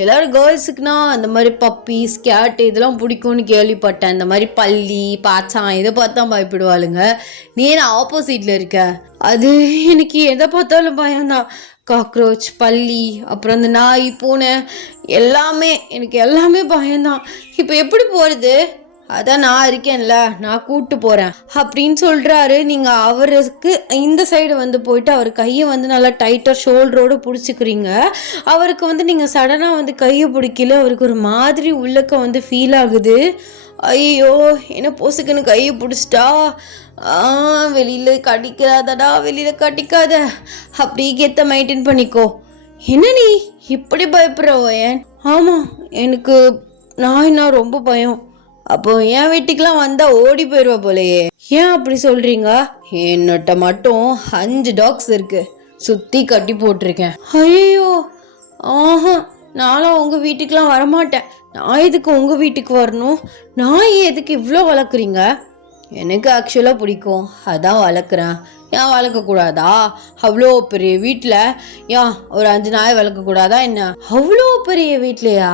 எல்லோரும் கேர்ள்ஸுக்குனா அந்த மாதிரி பப்பீஸ் கேட் இதெல்லாம் பிடிக்கும்னு கேள்விப்பட்டேன். இந்த மாதிரி பல்லி பாச்சான் இதை பார்த்தா பயப்படுவாளுங்க. நீ என்ன ஆப்போசிட்டில் இருக்க? அது எனக்கு எதை பார்த்தாலும் பயம்தான். காக்ரோச், பல்லி, அப்புறம் அந்த நாய், பூனை எல்லாமே, எனக்கு எல்லாமே பயம்தான். இப்போ எப்படி போகிறது? அதான் நான் இருக்கேன்ல, நான் கூப்பிட்டு போகிறேன் அப்படின்னு சொல்கிறாரு. நீங்கள் அவருக்கு இந்த சைடு வந்து போயிட்டு அவர் கையை வந்து நல்லா டைட்டாக ஷோல்டரோடு பிடிச்சிக்கிறீங்க. அவருக்கு வந்து நீங்கள் சடனாக வந்து கையை பிடிக்கல, அவருக்கு ஒரு மாதிரி உள்ளக்க வந்து ஃபீல் ஆகுது. ஐயோ, என்ன போசுக்குன்னு கையை பிடிச்சிட்டா, வெளியில் கடிக்காதடா, வெளியில் கடிக்காத, அப்படியே கெத்த மெயின்டைன் பண்ணிக்கோ. என்ன நீ இப்படி பயப்படுற ஓயன்? ஆமாம், எனக்கு நாய்னா ரொம்ப பயம். அப்போ என் வீட்டுக்கெலாம் வந்தால் ஓடி போயிடுவா போலையே. ஏன் அப்படி சொல்கிறீங்க? என்னட்ட மட்டும் 5 டாக்ஸ் இருக்கு, சுற்றி கட்டி போட்டிருக்கேன். ஐயோ, நானும் உங்கள் வீட்டுக்கெலாம் வரமாட்டேன். நான் எதுக்கு உங்கள் வீட்டுக்கு வரணும்? நாய் எதுக்கு இவ்வளோ வளர்க்குறீங்க? எனக்கு ஆக்சுவலாக பிடிக்கும், அதான் வளர்க்குறேன். ஏன் வளர்க்கக்கூடாதா? அவ்வளோ பெரிய வீட்டில் ஏன் ஒரு 5 நாய் வளர்க்கக்கூடாதா என்ன? அவ்வளோ பெரிய வீட்லையா?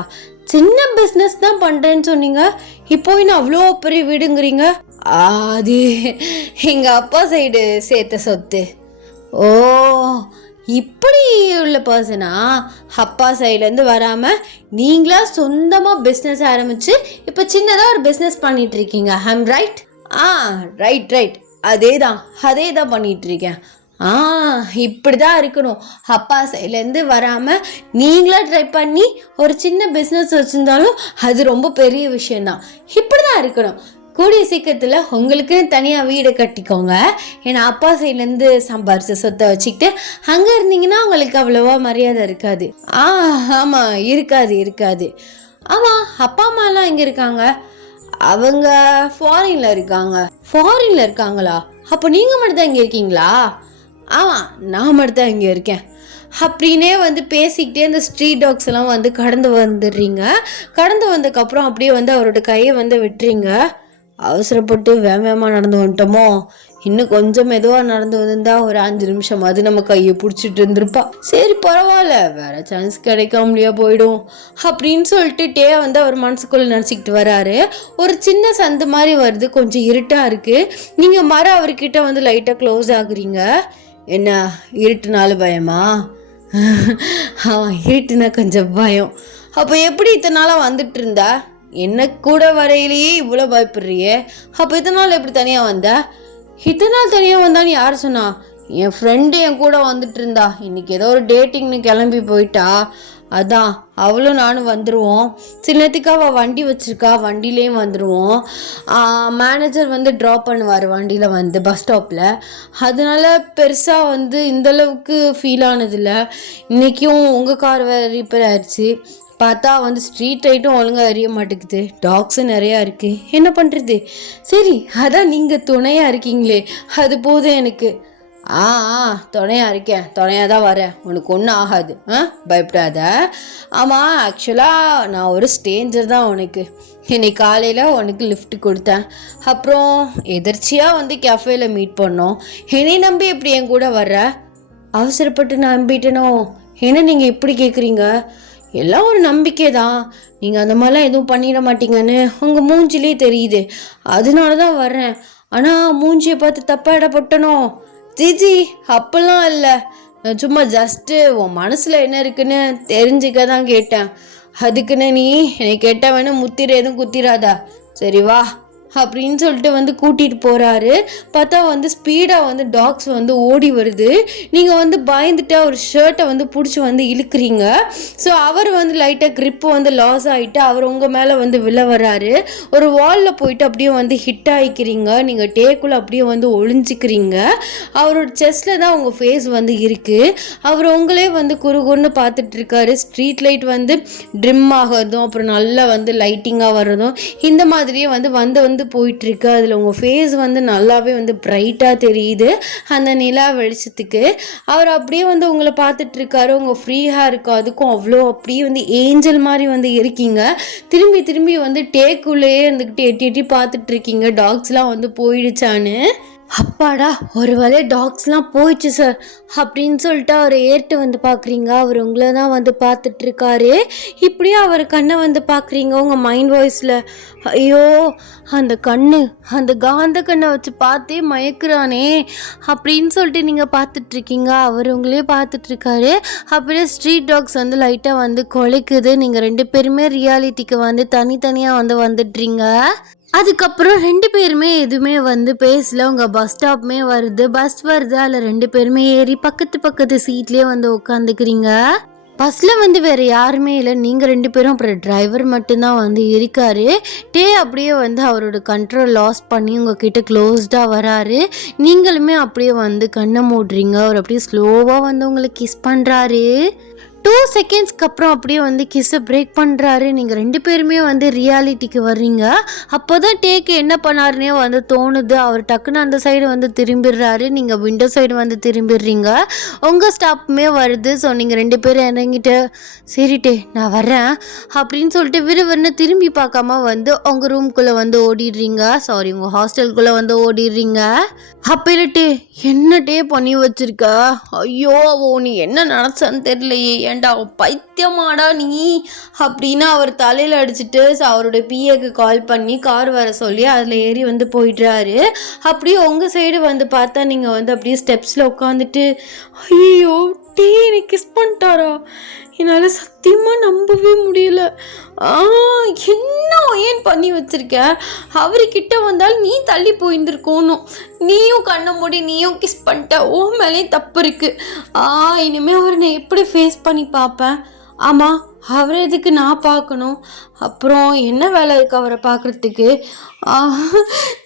சின்ன பிஸ்னஸ் தான் பண்ணுறேன்னு சொன்னீங்க, இப்போ இன்னும் அவ்வளோ பெரிய வீடுங்கிறீங்க. அது எங்கள் அப்பா சைடு சேர்த்த சொத்து. ஓ, இப்படி உள்ள பர்சனா? அப்பா சைட்லேருந்து வராமல் நீங்களா சொந்தமாக பிஸ்னஸ் ஆரம்பித்து இப்போ சின்னதாக ஒரு பிஸ்னஸ் பண்ணிகிட்ருக்கீங்க. I'm right? ரைட், அதே தான் பண்ணிகிட்ருக்கேன். இப்படி தான் இருக்கணும். அப்பா சைட்லேருந்து வராமல் நீங்களா ட்ரை பண்ணி ஒரு சின்ன பிஸ்னஸ் வச்சுருந்தாலும் அது ரொம்ப பெரிய விஷயந்தான். இப்படி தான் இருக்கணும். கூடிய சீக்கிரத்தில் உங்களுக்கு தனியாக வீடு கட்டிக்கோங்க. ஏன்னா அப்பா சைட்லேருந்து சம்பாரிச்ச சொத்தை வச்சுக்கிட்டு அங்கே இருந்தீங்கன்னா உங்களுக்கு அவ்வளோவா மரியாதை இருக்காது. ஆமாம், இருக்காது. ஆமாம், அப்பா அம்மாலாம் எங்கே இருக்காங்க? அவங்க ஃபாரினில் இருக்காங்களா? அப்போ நீங்கள் மட்டும் தான் இங்கே இருக்கீங்களா? ஆமாம், நான் மட்டும் தான் இங்கே இருக்கேன் அப்படின்னே வந்து பேசிக்கிட்டே அந்த ஸ்ட்ரீட் டாக்ஸ் எல்லாம் வந்து கடந்து வந்துடுறீங்க. கடந்து வந்ததுக்கப்புறம் அப்படியே வந்து அவரோட கையை வந்து விட்டுறீங்க. அவசரப்பட்டு வேகமாக நடந்து வந்துட்டோமோ, இன்னும் கொஞ்சம் மெதுவாக நடந்து வந்திருந்தா ஒரு 5 நிமிஷம் அது நம்ம கையை பிடிச்சிட்டு இருந்திருப்பா. சரி பரவாயில்ல, வேற சான்ஸ் கிடைக்காமலையா போயிடும் அப்படின்னு சொல்லிட்டு டே வந்து அவர் மனசுக்குள்ளே நினச்சிக்கிட்டு வராரு. ஒரு சின்ன சந்து மாதிரி வருது, கொஞ்சம் இருட்டாக இருக்குது. நீங்கள் மரம் அவர்கிட்ட வந்து லைட்டாக க்ளோஸ் ஆகுறீங்க. என்ன, இருட்டுனால பயமா? இருட்டுனா கொஞ்சம் பயம். அப்போ எப்படி இத்தனை நாளாக வந்துட்டு இருந்தா? என்ன கூட வரையிலேயே இவ்வளோ பயப்படுறியே, அப்போ இத்தனை நாள் எப்படி தனியாக வந்தா? இத்தனை நாள் தனியாக வந்தான்னு யார் சொன்னா? என் ஃப்ரெண்டு என் கூட வந்துட்டு இருந்தா. இன்னைக்கு ஏதோ ஒரு டேட்டிங்னு கிளம்பி போயிட்டா, அதான் அவளும் நானும் வந்துடுவோம். சில நேரத்துக்கு அவள் வண்டி வச்சுருக்கா, வண்டிலேயும் வந்துடுவோம். மேனேஜர் வந்து ட்ராப் பண்ணுவார் வண்டியில் வந்து பஸ் ஸ்டாப்பில். அதனால பெருசாக வந்து இந்தளவுக்கு ஃபீல் ஆனதில்ல. இன்றைக்கும் உங்கள் கார் வேறு ரிப்பேர் ஆயிடுச்சு. பார்த்தா வந்து ஸ்ட்ரீட் லைட்டும் ஒழுங்காக அறிய மாட்டேங்குது, டாக்ஸும் நிறையா இருக்குது. என்ன பண்ணுறது? சரி, அதான் நீங்கள் துணையாக இருக்கீங்களே, அது போதும் எனக்கு. ஆ துணையாக இருக்கேன், துணையாக தான் வரேன், உனக்கு ஒன்றும் ஆகாது, பயப்படாத. ஆமாம், ஆக்சுவலாக நான் ஒரு ஸ்ட்ரேஞ்சர் தான் உனக்கு. இன்னைக்கு காலையில் உனக்கு லிஃப்ட் கொடுத்தேன். அப்புறம் எதிர்ச்சியாக வந்து கேஃபேல மீட் பண்ணோம். என்னை நம்பி எப்படி என் கூட வர்ற? அவசரப்பட்டு நம்பிட்டேனோ? என்ன நீங்கள் இப்படி கேட்குறீங்க? எல்லாம் ஒரு நம்பிக்கை தான். நீங்கள் அந்த மாதிரிலாம் எதுவும் பண்ணிட மாட்டீங்கன்னு உங்கள் மூஞ்சிலே தெரியுது, அதனால தான் வர்றேன். ஆனால் மூஞ்சியை பார்த்து தப்பாக இடப்பட்டனோ? ஜிஜி, அப்பெல்லாம் இல்லை. சும்மா ஜஸ்ட்டு உன் மனசில் என்ன இருக்குன்னு தெரிஞ்சுக்க தான் கேட்டேன். அதுக்குன்னு நீ என்னை கேட்டவன முத்திர எதுவும் குத்திராதா, சரி வா அப்படின்னு சொல்லிட்டு வந்து கூட்டிகிட்டு போகிறாரு. பார்த்தா வந்து ஸ்பீடாக வந்து டாக்ஸ் வந்து ஓடி வருது. நீங்கள் வந்து பயந்துட்டு அவர் ஷர்ட்டை வந்து பிடிச்சி வந்து இழுக்கிறீங்க. ஸோ அவர் வந்து லைட்டாக க்ரிப்பு வந்து லாஸ் ஆகிட்டு அவர் உங்கள் மேலே வந்து விழ வர்றாரு. ஒரு வாலில் போயிட்டு அப்படியே வந்து ஹிட் ஆகிக்கிறீங்க. நீங்கள் டேக்குள்ளே அப்படியே வந்து ஒளிஞ்சிக்கிறீங்க. அவரோட செஸ்ட்டில் தான் உங்கள் ஃபேஸ் வந்து இருக்குது. அவர் உங்களே வந்து குறுகுறுன்னு பார்த்துட்டு இருக்காரு. ஸ்ட்ரீட் லைட் வந்து ட்ரிம் ஆகிறதும் அப்புறம் நல்லா வந்து லைட்டிங்காக வர்றதும் இந்த மாதிரியே வந்து போயிட்டுருக்கு. அதில் உங்கள் ஃபேஸ் வந்து நல்லாவே வந்து பிரைட்டாக தெரியுது அந்த நிலா வெளிச்சத்துக்கு. அவர் அப்படியே வந்து உங்களை பார்த்துட்ருக்காரு. உங்கள் ஃப்ரீ ஹேருக்கு அதுக்கும் அவ்வளோ அப்படியே வந்து ஏஞ்சல் மாதிரி வந்து இருக்கீங்க. திரும்பி வந்து டேக்குள்ளேயே இருந்துக்கிட்டு எட்டி எட்டி பார்த்துட்ருக்கீங்க டாக்ஸ்லாம் வந்து போயிடுச்சான்னு. அப்பாடா, ஒரு வேளை டாக்ஸ்லாம் போயிடுச்சு சார் அப்படின்னு சொல்லிட்டு அவர் ஏறிட்டு வந்து பார்க்குறீங்க. அவர் உங்களை தான் வந்து பார்த்துட்ருக்காரு. இப்படியே அவர் கண்ணை வந்து பார்க்குறீங்க உங்கள் மைண்ட் வாய்ஸில். ஐயோ, அந்த கண்ணு, அந்த காந்த கண்ணை வச்சு பார்த்தே மயக்குறானே அப்படின்னு சொல்லிட்டு நீங்கள் பார்த்துட்ருக்கீங்க. அவர் உங்களே பார்த்துட்ருக்காரு. அப்படியே ஸ்ட்ரீட் டாக்ஸ் வந்து லைட்டாக வந்து குலைக்குது. நீங்கள் 2 பேருமே ரியாலிட்டிக்கு வந்து தனித்தனியாக வந்து வந்துடுறீங்க. அதுக்கப்புறம் 2 பேருமே எதுவுமே வந்து பேசல. உங்கள் பஸ் ஸ்டாப்புமே வருது, பஸ் வருது. அதில் 2 பேருமே ஏறி பக்கத்து சீட்லேயே வந்து உட்காந்துக்கிறீங்க. பஸ்ஸில் வந்து வேறு யாருமே இல்லை, நீங்கள் 2 பேரும் அப்புறம் டிரைவர் மட்டும்தான் வந்து இருக்காரு. அப்படியே வந்து அவரோட கண்ட்ரோல் லாஸ் பண்ணி உங்ககிட்ட க்ளோஸ்டாக வராரு. நீங்களுமே அப்படியே வந்து கண்ணை மூடுறீங்க. அவர் அப்படியே ஸ்லோவாக வந்து உங்களை கிஸ் பண்ணுறாரு. 2 செகண்ட்ஸ்க்கு அப்புறம் அப்படியே வந்து கிஸ்ஸை பிரேக் பண்ணுறாரு. நீங்கள் 2 பேருமே வந்து ரியாலிட்டிக்கு வர்றீங்க. அப்போ தான் டேக்கு என்ன பண்ணாருன்னே வந்து தோணுது. அவர் டக்குன்னு அந்த சைடு வந்து திரும்பிடுறாரு. நீங்கள் விண்டோ சைடு வந்து திரும்பிடுறீங்க. உங்கள் ஸ்டாப்புமே வருது. ஸோ நீங்கள் 2 பேரும் இறங்கிட்டு சரிட்டே நான் வரேன் அப்படின்னு சொல்லிட்டு விறுவிறுன்னு திரும்பி பார்க்காம வந்து உங்கள் ரூம்குள்ளே வந்து ஓடிடுறீங்க. சாரி, உங்கள் ஹாஸ்டலுக்குள்ளே வந்து ஓடிடுறீங்க. அப்பயிலட்டே என்னட்டே பண்ணி வச்சிருக்க? ஐயோ, நீ என்ன நினச்சான்னு தெரியலையே, ஏன்டா பைத்தியமாடா நீ அப்படின்னு அவர் தலையில் அடிச்சுட்டு அவரோட பிஏக்கு கால் பண்ணி கார் வர சொல்லி அதில் ஏறி வந்து போயிடுறாரு. அப்படியே உங்கள் சைடு வந்து பார்த்தா நீங்கள் வந்து அப்படியே ஸ்டெப்ஸில் உட்காந்துட்டு ஐயோ என்னை கிஸ் பண்ணிட்டாரா? என்னால் சத்தியமாக நம்பவே முடியல. என்ன ஏன் பண்ணி வச்சிருக்க? அவர்கிட்ட வந்தால் நீ தள்ளி போயிருந்துருக்கணும். நீயும் கண்ண மூடி நீயும் கிஸ் பண்ணிட்ட. மேலேயும் தப்பு இருக்குது. இனிமேல் அவரை நான் எப்படி ஃபேஸ் பண்ணி பார்ப்பேன்? ஆமாம், அவரை எதுக்கு நான் பார்க்கணும்? அப்புறம் என்ன வேலை இருக்குது அவரை பார்க்குறதுக்கு?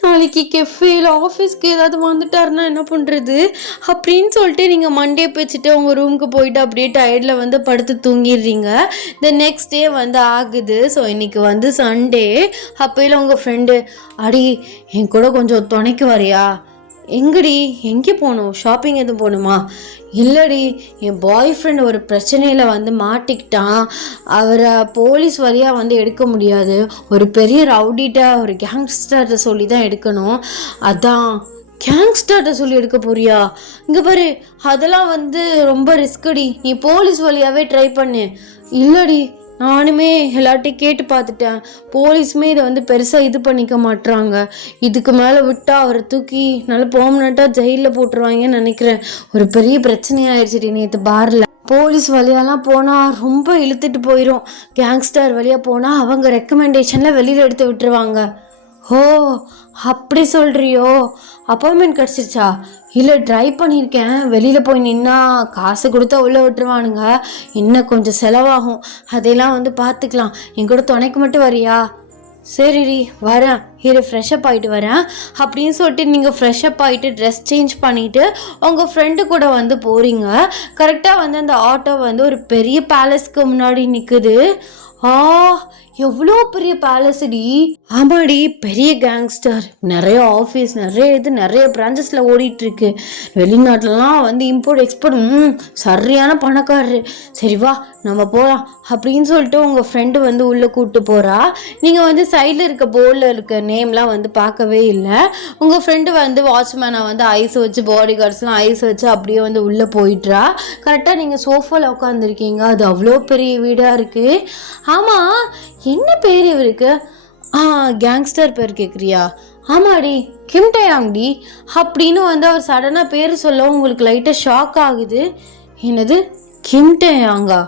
நாளைக்கு கெஃபேல ஆஃபீஸ்க்கு ஏதாவது வந்துட்டாருன்னா என்ன பண்ணுறது அப்படின்னு சொல்லிட்டு நீங்கள் மண்டே பேச்சுட்டு உங்கள் ரூமுக்கு போயிட்டு அப்படியே டயர்டில் வந்து படுத்து தூங்கிடுறீங்க. நெக்ஸ்ட் டே வந்து ஆகுது. ஸோ இன்றைக்கி வந்து சண்டே. அப்போயில் உங்கள் ஃப்ரெண்டு அடி என் கூட கொஞ்சம் துணைக்கு வரியா? எங்கடி, எங்கே போகணும்? ஷாப்பிங் எதுவும் போகணுமா? இல்லடி, என் பாய் ஃப்ரெண்ட் ஒரு பிரச்சனையில் வந்து மாட்டிக்கிட்டான். அவரை போலீஸ் வழியாக வந்து எடுக்க முடியாது. ஒரு பெரிய ரவுடிட்ட ஒரு கேங்ஸ்டர்கிட்ட சொல்லி தான் எடுக்கணும். அதான். கேங்ஸ்டர்கிட்ட சொல்லி எடுக்க போறியா? இங்கே பாரு, அதெல்லாம் வந்து ரொம்ப ரிஸ்கடி. நீ போலீஸ் வழியாகவே ட்ரை பண்ணு. இல்லடி, நானுமே எல்லார்ட்டையும் கேட்டு பார்த்துட்டேன். போலீஸுமே இதை வந்து பெருசாக இது பண்ணிக்க மாட்டுறாங்க. இதுக்கு மேலே விட்டால் அவரை தூக்கி நல்லா பெர்மனெண்ட்டாக ஜெயிலில் போட்டுருவாங்கன்னு நினைக்கிறேன். ஒரு பெரிய பிரச்சனையாயிடுச்சுடி நேற்று பாரில். போலீஸ் வழியாலாம் போனால் ரொம்ப இழுத்துட்டு போயிடும். கேங்ஸ்டர் வழியாக போனால் அவங்க ரெக்கமெண்டேஷனில் வெளியில் எடுத்து விட்டுருவாங்க. ஓ, அப்படி சொல்கிறியோ? அப்பாயின்மெண்ட் கிடச்சிருச்சா? இல்லை, ட்ரை பண்ணியிருக்கேன். வெளியில் போய் நின்னா காசு கொடுத்தா உள்ளே விட்டுருவானுங்க. இன்னும் கொஞ்சம் செலவாகும். அதையெல்லாம் வந்து பார்த்துக்கலாம். என் கூட துணைக்கு மட்டும் வரியா? சரிடி வரேன், இரு ஃப்ரெஷ்அப் ஆகிட்டு வரேன் அப்படின்னு சொல்லிட்டு நீங்கள் ஃப்ரெஷ்அப் ஆகிட்டு ட்ரெஸ் சேஞ்ச் பண்ணிவிட்டு உங்கள் ஃப்ரெண்டு கூட வந்து போகிறீங்க. கரெக்டாக வந்து அந்த ஆட்டோ வந்து ஒரு பெரிய பேலஸ்க்கு முன்னாடி நிற்குது. ஆ, எவ்வளோ பெரிய பேலஸ்டி! ஆமாடி, பெரிய கேங்ஸ்டர், நிறைய ஆஃபீஸ், நிறைய பிரான்ச்சஸில் ஓடிட்டுருக்கு. வெளிநாட்டிலலாம் வந்து இம்போர்ட் எக்ஸ்போர்ட் சரியான பணக்காரரு. சரி வா நம்ம போகலாம் அப்படின்னு சொல்லிட்டு உங்கள் ஃப்ரெண்டு வந்து உள்ளே கூப்பிட்டு போகிறா. நீங்கள் வந்து சைடில் இருக்க போர்டில் இருக்க நேம்லாம் வந்து பார்க்கவே இல்லை. உங்கள் ஃப்ரெண்டு வந்து வாட்ச்மேனை வந்து ஐஸ் வச்சு, பாடி கார்ட்ஸ்லாம் ஐஸ் வச்சு அப்படியே வந்து உள்ளே போயிட்டுறா. கரெக்டாக நீங்கள் சோஃபாவில் உட்காந்துருக்கீங்க. அது அவ்வளோ பெரிய வீடாக இருக்குது. ஆமாம், என்ன பேர் இவருக்கு? கேங்ஸ்டர் பேர் கேட்குறியா? ஆமாடி, கிம் டயாங்டி அப்படின்னு வந்து அவர் சடனாக பேர் சொல்ல உங்களுக்கு லைட்டாக ஷாக் ஆகுது. என்னது, கிம் டயாங்கா?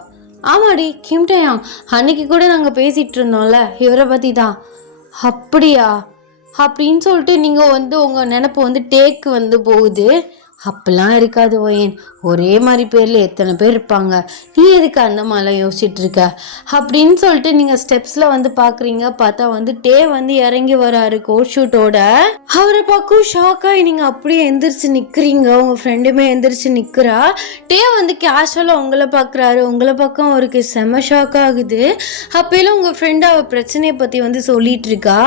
ஆமாடி, கிம் டயாங். அன்னைக்கு கூட நாங்கள் பேசிகிட்டு இருந்தோம்ல, இவரை பற்றி தான். அப்படியா அப்படின்னு சொல்லிட்டு நீங்கள் வந்து உங்கள் நினப்பு வந்து டேக்கு வந்து போகுது. அப்பெல்லாம் இருக்காது ஓயன், ஒரே மாதிரி பேரில் எத்தனை பேர் இருப்பாங்க, நீ எதுக்கு அந்த மாதிரிலாம் யோசிச்சுட்டு இருக்க அப்படின்னு சொல்லிட்டு நீங்கள் ஸ்டெப்ஸில் வந்து பார்க்குறீங்க. பார்த்தா வந்து டே வந்து இறங்கி வராரு கோட் ஷூட்டோட. அவரை பார்க்கும் ஷாக்காகி நீங்கள் அப்படியே எந்திரிச்சு நிற்கிறீங்க. உங்கள் ஃப்ரெண்டுமே எந்திரிச்சு நிற்கிறா. டே வந்து கேஷுவலாக உங்களை பார்க்குறாரு. உங்களை பக்கம் அவருக்கு செம ஷாக் ஆகுது. அப்போலாம் உங்கள் ஃப்ரெண்டு அவள் பிரச்சனையை பற்றி வந்து சொல்லிட்டு இருக்கா.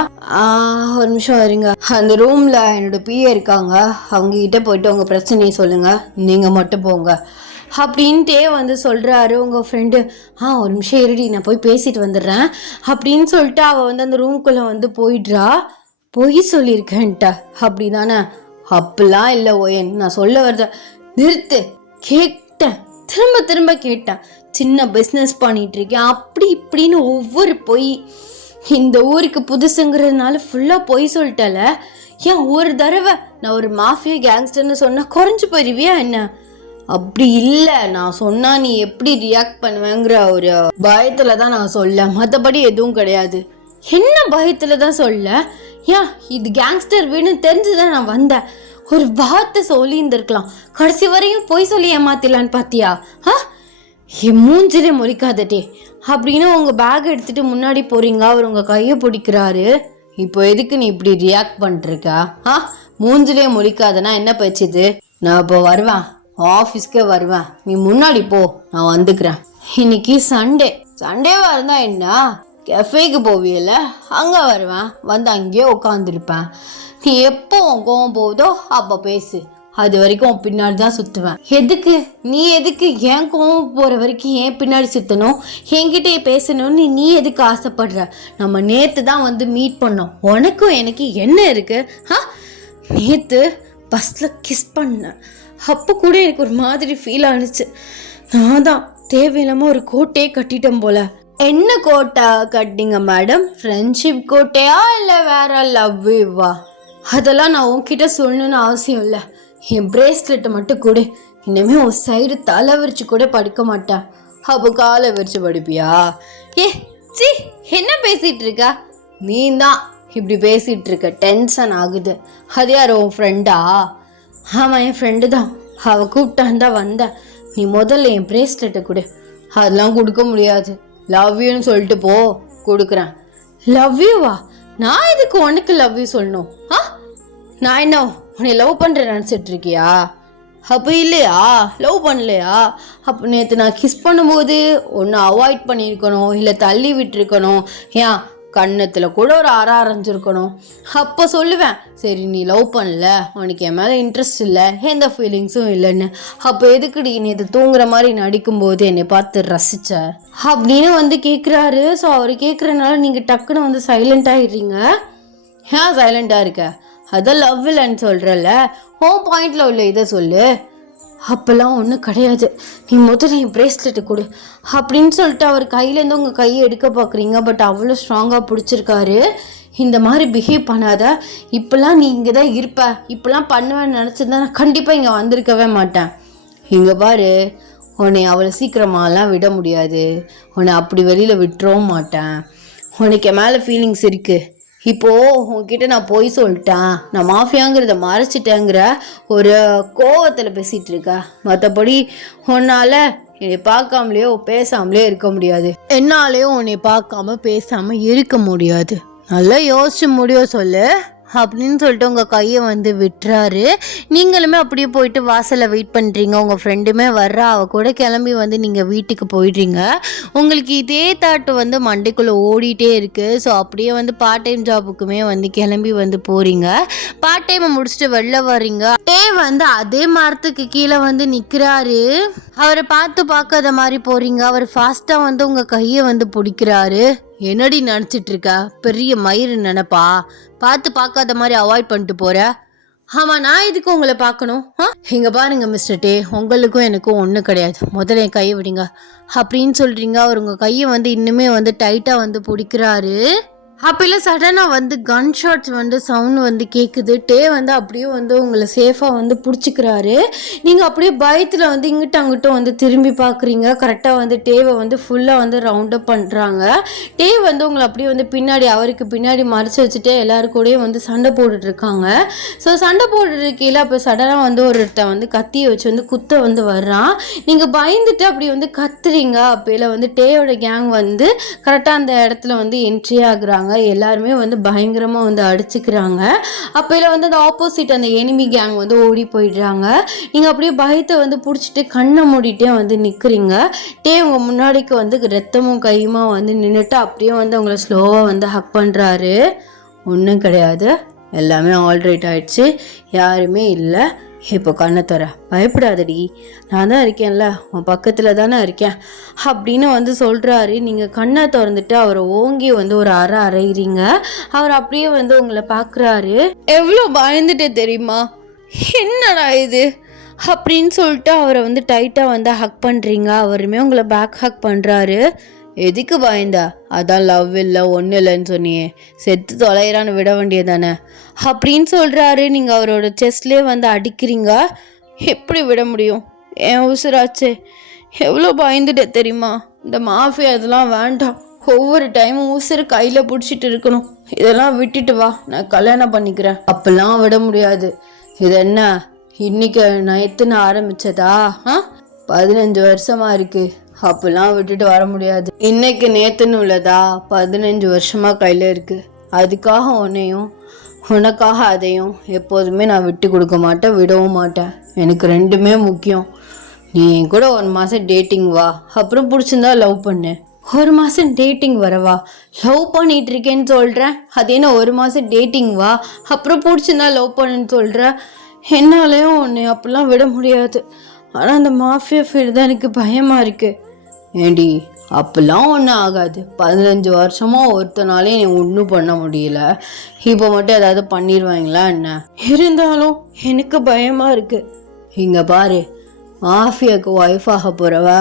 ஒரு நிமிஷம் இருங்க, அந்த ரூமில் என்னோட பிஏ இருக்காங்க, அவங்ககிட்ட போயிட்டு உங்கள் பிரச்சனையை சொல்லுங்கள், நீங்கள் மட்டும் போங்க அப்படின்ட்டே வந்து சொல்கிறாரு உங்கள் ஃப்ரெண்டு. ஒரு நிமிஷம் இருடி, நான் போய் பேசிட்டு வந்துடுறேன் அப்படின்னு சொல்லிட்டு அவள் வந்து அந்த ரூம்குள்ளே வந்து போயிடுறா. பொய் சொல்லியிருக்கேன்ட்ட அப்படி தானே? அப்படிலாம் இல்லை ஓயன், நான் சொல்ல வரத நிறுத்து. கேட்டேன், திரும்ப திரும்ப கேட்டேன். சின்ன பிஸ்னஸ் பண்ணிட்டு இருக்கேன் அப்படி இப்படின்னு ஒவ்வொரு பொய். இந்த ஊருக்கு புதுசுங்கிறதுனால ஃபுல்லாக பொய் சொல்லிட்டல. ஏன் ஒரு தடவை நான் ஒரு மாஃபியா கேங்ஸ்டர்னு சொன்னால் குறைஞ்சி போயிருவியா என்ன? அப்படி இல்லை, நான் சொன்னால் நீ எப்படி ரியாக்ட் பண்ணுவேங்கிற ஒரு பயத்தில் தான் நான் சொல்ல, மற்றபடி எதுவும் கிடையாது. என்ன பயத்தில் தான் சொல்ல? ஏன் இது கேங்ஸ்டர் வீடுன்னு தெரிஞ்சுதான் நான் வந்தேன். ஒரு வார்த்தை சொல்லி இருந்திருக்கலாம். கடைசி வரையும் பொய் சொல்லி ஏமாத்திடலான்னு பார்த்தியா? என் மூஞ்சிலே முறிக்காதட்டே அப்படின்னு உங்கள் பேக் எடுத்துகிட்டு முன்னாடி போகிறீங்க. அவர் உங்கள் கையை பிடிக்கிறாரு. இப்போ எதுக்கு நீ இப்படி ரியாக்ட் பண்ணிருக்கா? மூஞ்சிலே முறிக்காதனா என்ன பேச்சுது? நான் இப்போ வருவேன், ஆஃபீஸ்க்கே வருவேன், நீ முன்னாடி போ, நான் வந்துக்கிறேன். இன்னைக்கு சண்டேவா இருந்தா என்ன, கெஃபேக்கு போவியல, அங்கே வருவேன், வந்து அங்கேயே உட்காந்துருப்பேன். நீ எப்போ கோவம் போகுதோ அப்போ பேசு, அது வரைக்கும் பின்னாடி தான் சுற்றுவேன். எதுக்கு நீ எதுக்கு ஏன் கோவம் போகிற வரைக்கும் ஏன் பின்னாடி சுற்றணும்? என்கிட்டே பேசணும்னு நீ எதுக்கு ஆசைப்படுற? நம்ம நேற்று தான் வந்து மீட் பண்ணோம், உனக்கும் எனக்கு என்ன இருக்கு? நேற்று பஸ்ஸில் கிஸ் பண்ணேன், அப்போ கூட எனக்கு ஒரு மாதிரி ஃபீல் ஆனிச்சு. நான் தான் தேவையில்லாமல் ஒரு கோட்டையே கட்டிட்டேன் போல. என்ன கோட்டை கட்டிங்க மேடம்? ஃப்ரெண்ட்ஷிப் கோட்டையா இல்லை வேற லவ்வா? அதெல்லாம் நான் உன்கிட்ட சொல்லணும்னு அவசியம் இல்லை. என் பிரேஸ்லெட்டை மட்டும் கொடு, இனிமேல் உன் சைடு தலை விரிச்சு கூட படுக்க மாட்டேன். அப்போ காலை விரிச்சு படுப்பியா? சி என்ன பேசிகிட்டு இருக்கா? நீ தான் இப்படி பேசிகிட்டு இருக்க, டென்ஷன் ஆகுது. அது யார், உன் ஃப்ரெண்டா? ஆமாம், என் ஃப்ரெண்டு தான், அவள் கூப்பிட்டான் தான் வந்தேன். நீ முதல்ல என் பிரேஸ்லெட்டை கொடு. அதெல்லாம் கொடுக்க முடியாது, லவ் யூன்னு சொல்லிட்டு போ, கொடுக்குறேன். லவ் யூவா? நான் எதுக்கு உனக்கு லவ் யூ சொல்லணும்? நான் என்ன உன்னை லவ் பண்ணுறேன் நினச்சிட்டு இருக்கியா? அப்போ இல்லையா, லவ் பண்ணலையா? அப்போ நேற்று நான் கிஸ் பண்ணும்போது ஒன்று அவாய்ட் பண்ணியிருக்கணும், இல்லை தள்ளி விட்டுருக்கணும், ஏன் கன்னத்தில் கூட ஒரு அரைஞ்சிருக்கணும். அப்போ சொல்லுவேன், சரி நீ லவ் பண்ணல, உனக்கு என் மேலே இன்ட்ரெஸ்ட் இல்லை, எந்த ஃபீலிங்ஸும் இல்லைன்னு. அப்போ எதுக்குடி நேற்று தூங்குற மாதிரி நடிக்கும்போது என்னை பார்த்து ரசிச்ச அப்படின்னு வந்து கேட்குறாரு. ஸோ அவர் கேட்குறதுனால நீங்கள் டக்குன்னு வந்து சைலண்ட் ஆகிடுறீங்க. ஏன் சைலண்டாக இருக்க? அதான் லவ் இல்லைன்னு சொல்கிறல்ல, ஹோம் பாயிண்டில் உள்ள இதை சொல்லு. அப்போல்லாம் ஒன்றும் கிடையாது, நீ முதல்ல என் பிரேஸ்லெட்டை கொடு அப்படின்னு சொல்லிட்டு அவர் கையிலேருந்து உங்கள் கையை எடுக்க பார்க்குறீங்க. பட் அவ்வளோ ஸ்ட்ராங்காக பிடிச்சிருக்காரு. இந்த மாதிரி பிஹேவ் பண்ணாத, இப்போல்லாம் நீ இங்கே தான் இருப்ப, இப்போல்லாம் பண்ணுவேன்னு நினச்சிருந்தா நான் கண்டிப்பாக இங்கே வந்திருக்கவே மாட்டேன். இங்கே பாரு, உன்னை அவ்வளோ சீக்கிரமாலாம் விட முடியாது, உன்னை அப்படி வெளியில் விட்டுறவும் மாட்டேன். உனக்கு என் மேலே ஃபீலிங்ஸ் இருக்குது, இப்போது உங்ககிட்ட நான் போய் சொல்லிட்டேன், நான் மாஃபியாங்கிறத மறைச்சிட்டேங்கிற ஒரு கோவத்தில் பேசிகிட்டு இருக்க. மற்றபடி உன்னால் என்னை பார்க்காமலேயோ பேசாமலே இருக்க முடியாது. என்னாலேயும் உன்னை பார்க்காம பேசாமல் இருக்க முடியாது. நல்லா யோசிச்சு முடியும் சொல்லு அப்படின்னு சொல்லிட்டு உங்கள் கையை வந்து விட்டுறாரு. நீங்களுமே அப்படியே போயிட்டு வாசலில் வெயிட் பண்ணுறீங்க. உங்கள் ஃப்ரெண்டுமே வர்றா, அவள் கூட கிளம்பி வந்து நீங்கள் வீட்டுக்கு போயிடுறீங்க. உங்களுக்கு இதே தாட்டு வந்து மண்டைக்குள்ளே ஓடிட்டே இருக்குது. ஸோ அப்படியே வந்து பார்ட் டைம் ஜாபுக்குமே வந்து கிளம்பி வந்து போகிறீங்க. பார்ட் டைமை முடிச்சுட்டு வெளில வர்றீங்க. வந்து அதே மரத்துக்கு கீழே வந்து நிற்கிறாரு. அவரை பார்க்காத மாதிரி போகிறீங்க. அவர் ஃபாஸ்ட்டாக வந்து உங்கள் கையை வந்து பிடிக்கிறாரு. என்னடி நினச்சிட்டு இருக்க? பெரிய மயிறு நினைப்பா? பார்க்காத மாதிரி அவாய்ட் பண்ணிட்டு போற? ஆமாம், நான் இதுக்கு உங்களை பார்க்கணும். இங்கே பாருங்க மிஸ்டர் டே, உங்களுக்கும் எனக்கும் ஒன்றும் கிடையாது. முதல்ல என் கையை விடுங்க அப்படின்னு சொல்கிறீங்க. அவர் உங்கள் கையை வந்து இன்னுமே வந்து டைட்டாக வந்து பிடிக்கிறாரு. அப்போல சடனாக வந்து கன் ஷாட்ஸ் வந்து சவுண்ட் வந்து கேட்குது. டே வந்து அப்படியே வந்து உங்களை சேஃபாக வந்து பிடிச்சிக்கிறாரு. நீங்கள் அப்படியே பயத்தில் வந்து இங்கிட்ட அங்கிட்டும் வந்து திரும்பி பார்க்குறீங்க. கரெக்டாக வந்து டேவை வந்து ஃபுல்லாக வந்து ரவுண்டப் பண்ணுறாங்க. டே வந்து உங்களை அப்படியே வந்து பின்னாடி அவருக்கு பின்னாடி மறைச்சி வச்சுட்டு எல்லாருக்கூடையும் வந்து சண்டை போட்டுட்ருக்காங்க. ஸோ சண்டை போட்டுருக்கையில் அப்போ சடனாக வந்து ஒருத்த வந்து கத்தியை வச்சு வந்து குத்த வந்து வர்றான். நீங்கள் பயந்துட்டு அப்படி வந்து கத்துறீங்க. அப்போல வந்து டேயோட கேங் வந்து கரெக்டாக அந்த இடத்துல வந்து என்ட்ரி ஆகுறாங்க. எல்லாருமே வந்து பயங்கரமாக வந்து அடிச்சுக்கிறாங்க. அப்போல வந்து அந்த ஆப்போசிட் அந்த எனிமி கேங் வந்து ஓடி போயிடுறாங்க. நீங்கள் அப்படியே பயத்தை வந்து பிடிச்சிட்டு கண்ணை மூடிட்டே வந்து நிற்கிறீங்க. டே உங்கள் முன்னாடிக்கு வந்து ரத்தமும் கையுமா வந்து நின்றுட்டு அப்படியே வந்து உங்களை ஸ்லோவாக வந்து ஹக் பண்ணுறாரு. ஒன்றும் கிடையாது, எல்லாமே ஆல்ரைட் ஆயிடுச்சு, யாருமே இல்லை, இப்போ கண்ணை தர, பயப்படாதடி, நான் தான் இருக்கேன்ல, உன் பக்கத்தில் தானே இருக்கேன் அப்படின்னு வந்து சொல்கிறாரு. நீங்கள் கண்ணை திறந்துட்டு அவரை ஓங்கி வந்து ஒரு அறையிறீங்க. அவர் அப்படியே வந்து உங்களை பார்க்குறாரு. எவ்வளோ பயந்துட்டே தெரியுமா, என்னடா இது அப்படின்னு சொல்லிட்டு அவரை வந்து டைட்டாக வந்து ஹக் பண்ணுறீங்க. அவருமே உங்களை பேக் ஹக் பண்ணுறாரு. எதுக்கு பயந்தா? அதான் லவ் இல்லை ஒன்றும் இல்லைன்னு சொன்னியே, செத்து தொலைகிறான்னு விட வேண்டியதானே அப்படின்னு சொல்கிறாரு. நீங்கள் அவரோட செஸ்ட்லேயே வந்து அடிக்கிறீங்க. எப்படி விட முடியும், என் உசுராச்சே, எவ்வளோ பயந்துட்டே தெரியுமா, இந்த மாஃபியா இதெல்லாம் வேண்டாம், ஒவ்வொரு டைமும் உசுறு கையில் பிடிச்சிட்டு இருக்கணும், இதெல்லாம் விட்டுட்டு வா, நான் கல்யாணம் பண்ணிக்கிறேன். அப்பெல்லாம் விட முடியாது. இது என்ன இன்னைக்கு நைத்துன்னு ஆரம்பிச்சதா? 15 வருஷமா இருக்கு, அப்பெல்லாம் விட்டுட்டு வர முடியாது. இன்னைக்கு நேத்துன்னு உள்ளதா? 15 வருஷமா கையில் இருக்கு. அதுக்காக உன்னையும் உனக்காக அதையும் எப்போதுமே நான் விட்டு கொடுக்க மாட்டேன், விடவும் மாட்டேன். எனக்கு ரெண்டுமே முக்கியம். நீ என் கூட 1 மாதம் டேட்டிங் வா, அப்புறம் பிடிச்சிருந்தா லவ் பண்ணு. 1 மாதம் டேட்டிங் வரவா? லவ் பண்ணிட்டு இருக்கேன்னு சொல்கிறேன், அது என்ன 1 மாதம் டேட்டிங் வா, அப்புறம் பிடிச்சிருந்தா லவ் பண்ணுன்னு சொல்கிற? என்னாலேயும் உன்னை அப்படிலாம் விட முடியாது. ஆனால் அந்த மாஃபியா ஃபீல்டு தான் எனக்கு பயமாக இருக்குது. ஏண்டி, அப்பெல்லாம் ஒன்றும் ஆகாது. 15 வருஷமாக ஒருத்தனாலே நீ ஒன்றும் பண்ண முடியல, இப்போ மட்டும் ஏதாவது பண்ணிடுவாங்களா என்ன? இருந்தாலும் எனக்கு பயமாக இருக்குது. இங்கே பாரு, மாஃபியாவுக்கு ஒய்ஃப் ஆக போகிறவ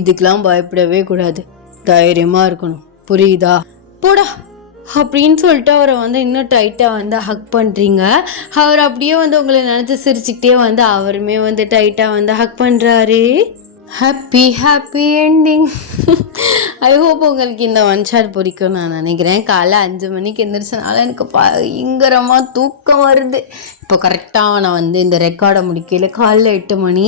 இதுக்கெலாம் பயப்படவே கூடாது, தைரியமாக இருக்கணும், புரியுதா? போடா அப்படின்னு சொல்லிட்டு அவரை வந்து இன்னும் டைட்டாக வந்து ஹக் பண்ணுறீங்க. அவர் அப்படியே வந்து உங்களை நினச்சி சிரிச்சுக்கிட்டே வந்து அவருமே வந்து டைட்டாக வந்து ஹக் பண்ணுறாரு. Happy ending. ஐ ஹோப் உங்களுக்கு இந்த ஒன் ஷாட் பிடிக்கும் நான் நினைக்கிறேன். காலைல 5 மணிக்கு எந்திரிச்சனால எனக்கு பயங்கரமாக தூக்கம் வருது. இப்போ கரெக்டாக நான் வந்து இந்த ரெக்கார்டை முடிக்கல காலைல 8 மணி.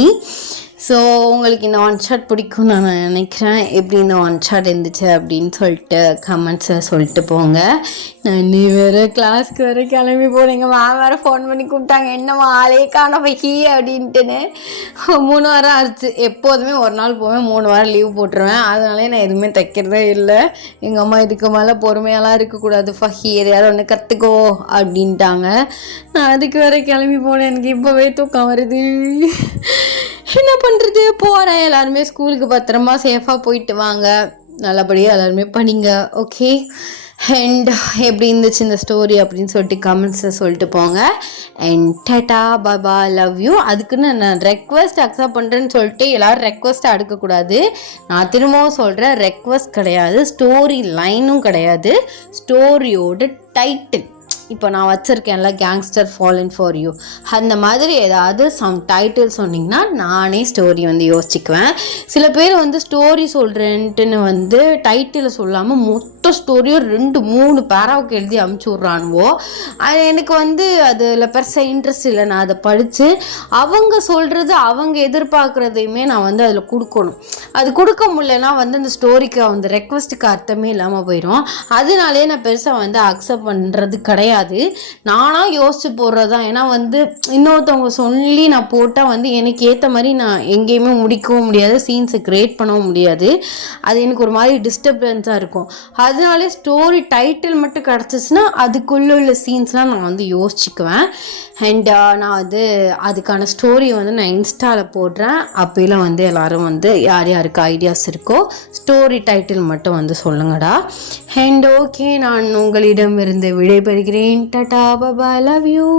ஸோ உங்களுக்கு இந்த ஒன் ஷாட் பிடிக்கும் நான் நினைக்கிறேன். எப்படி இந்த ஒன் ஷாட் இருந்துச்சு அப்படின்னு சொல்லிட்டு கமெண்ட்ஸை சொல்லிட்டு போங்க. நான் நீ வேறு கிளாஸ்க்கு வேறு கிளம்பி போகிறேங்க. மேம் வேறு ஃபோன் பண்ணி கூப்பிட்டாங்க, என்னம்மா ஆளே காண போய் அப்படின்ட்டுன்னு. 3 வாரம் ஆச்சு. எப்போதுமே ஒரு நாள் போவேன், 3 வாரம் லீவ் போட்டுருவேன். அதனாலே நான் எதுவுமே தைக்கிறதே இல்லை. எங்கள் அம்மா இதுக்கு மேலே பொறுமையெல்லாம் இருக்கக்கூடாது ஃபஹி, எதையாவது ஒன்று கற்றுக்கோ அப்படின்ட்டாங்க. நான் அதுக்கு வேறு கிளம்பி போனேன். எனக்கு இப்போவே தூக்கம் வருது. என்ன பண்ணுறது, போகிறேன். எல்லாருமே ஸ்கூலுக்கு பத்திரமா சேஃபாக போயிட்டு வாங்க, நல்லபடியாக எல்லாருமே பண்ணிங்க. ஓகே, அண்ட் எப்படி இருந்துச்சு இந்த ஸ்டோரி அப்படின்னு சொல்லிட்டு கமெண்ட்ஸில் சொல்லிட்டு போங்க. And Tata Baba, love you. அதுக்குன்னு நான் ரெக்வஸ்ட் அக்செப்ட் பண்ணுறேன்னு சொல்லிட்டு எல்லோரும் ரெக்வஸ்ட்டை அடுக்கக்கூடாது. நான் திரும்பவும் சொல்கிறேன், ரெக்வஸ்ட் கிடையாது, ஸ்டோரி லைனும் கிடையாது, ஸ்டோரியோட டைட்டில் இப்போ நான் வச்சுருக்கேன்ல கேங்ஸ்டர் ஃபாலன் ஃபார் யூ, அந்த மாதிரி ஏதாவது சம் டைட்டில் சொன்னிங்கன்னா நானே ஸ்டோரி வந்து யோசிச்சுக்குவேன். சில பேர் வந்து ஸ்டோரி சொல்கிறேன்ட்டுன்னு வந்து டைட்டில் சொல்லாமல் மொத்த ஸ்டோரியும் 2-3 பேராவுக்கு எழுதி அமுச்சு விட்றானுவோ. அது எனக்கு வந்து அதில் பெருசாக இன்ட்ரெஸ்ட் இல்லை. நான் அதை படித்து அவங்க சொல்கிறது அவங்க எதிர்பார்க்குறதையுமே நான் வந்து அதில் கொடுக்கணும். அது கொடுக்க முடியலன்னா வந்து அந்த ஸ்டோரிக்கு அந்த ரெக்வஸ்ட்டுக்கு அர்த்தமே இல்லாமல் போயிடும். அதனாலே நான் பெருசாக வந்து அக்செப்ட் பண்ணுறது கிடையாது. நானாக யோசிச்சு போடுறது தான். ஏன்னா வந்து இன்னொருத்தவங்க சொல்லி நான் போட்டால் வந்து எனக்கு ஏற்ற மாதிரி நான் எங்கேயுமே முடிக்கவும் முடியாது, சீன்ஸை க்ரியேட் பண்ணவும் முடியாது. அது எனக்கு ஒரு மாதிரி டிஸ்டர்பன்ஸாக இருக்கும். அதனாலே ஸ்டோரி டைட்டில் மட்டும் கிடச்சிச்சின்னா அதுக்குள்ளே உள்ள சீன்ஸ்லாம் நான் வந்து யோசிச்சுக்குவேன். அண்ட் நான் வந்து அதுக்கான ஸ்டோரி வந்து நான் இன்ஸ்டாவில் போடுறேன். அப்போலாம் வந்து எல்லோரும் வந்து யார் யாருக்கு ஐடியாஸ் இருக்கோ ஸ்டோரி டைட்டில் மட்டும் வந்து சொல்லுங்கடா. அண்ட் ஓகே, நான் உங்களிடமிருந்து விடைபெறுகிறேன். டாடா, பாய், லவ் யூ.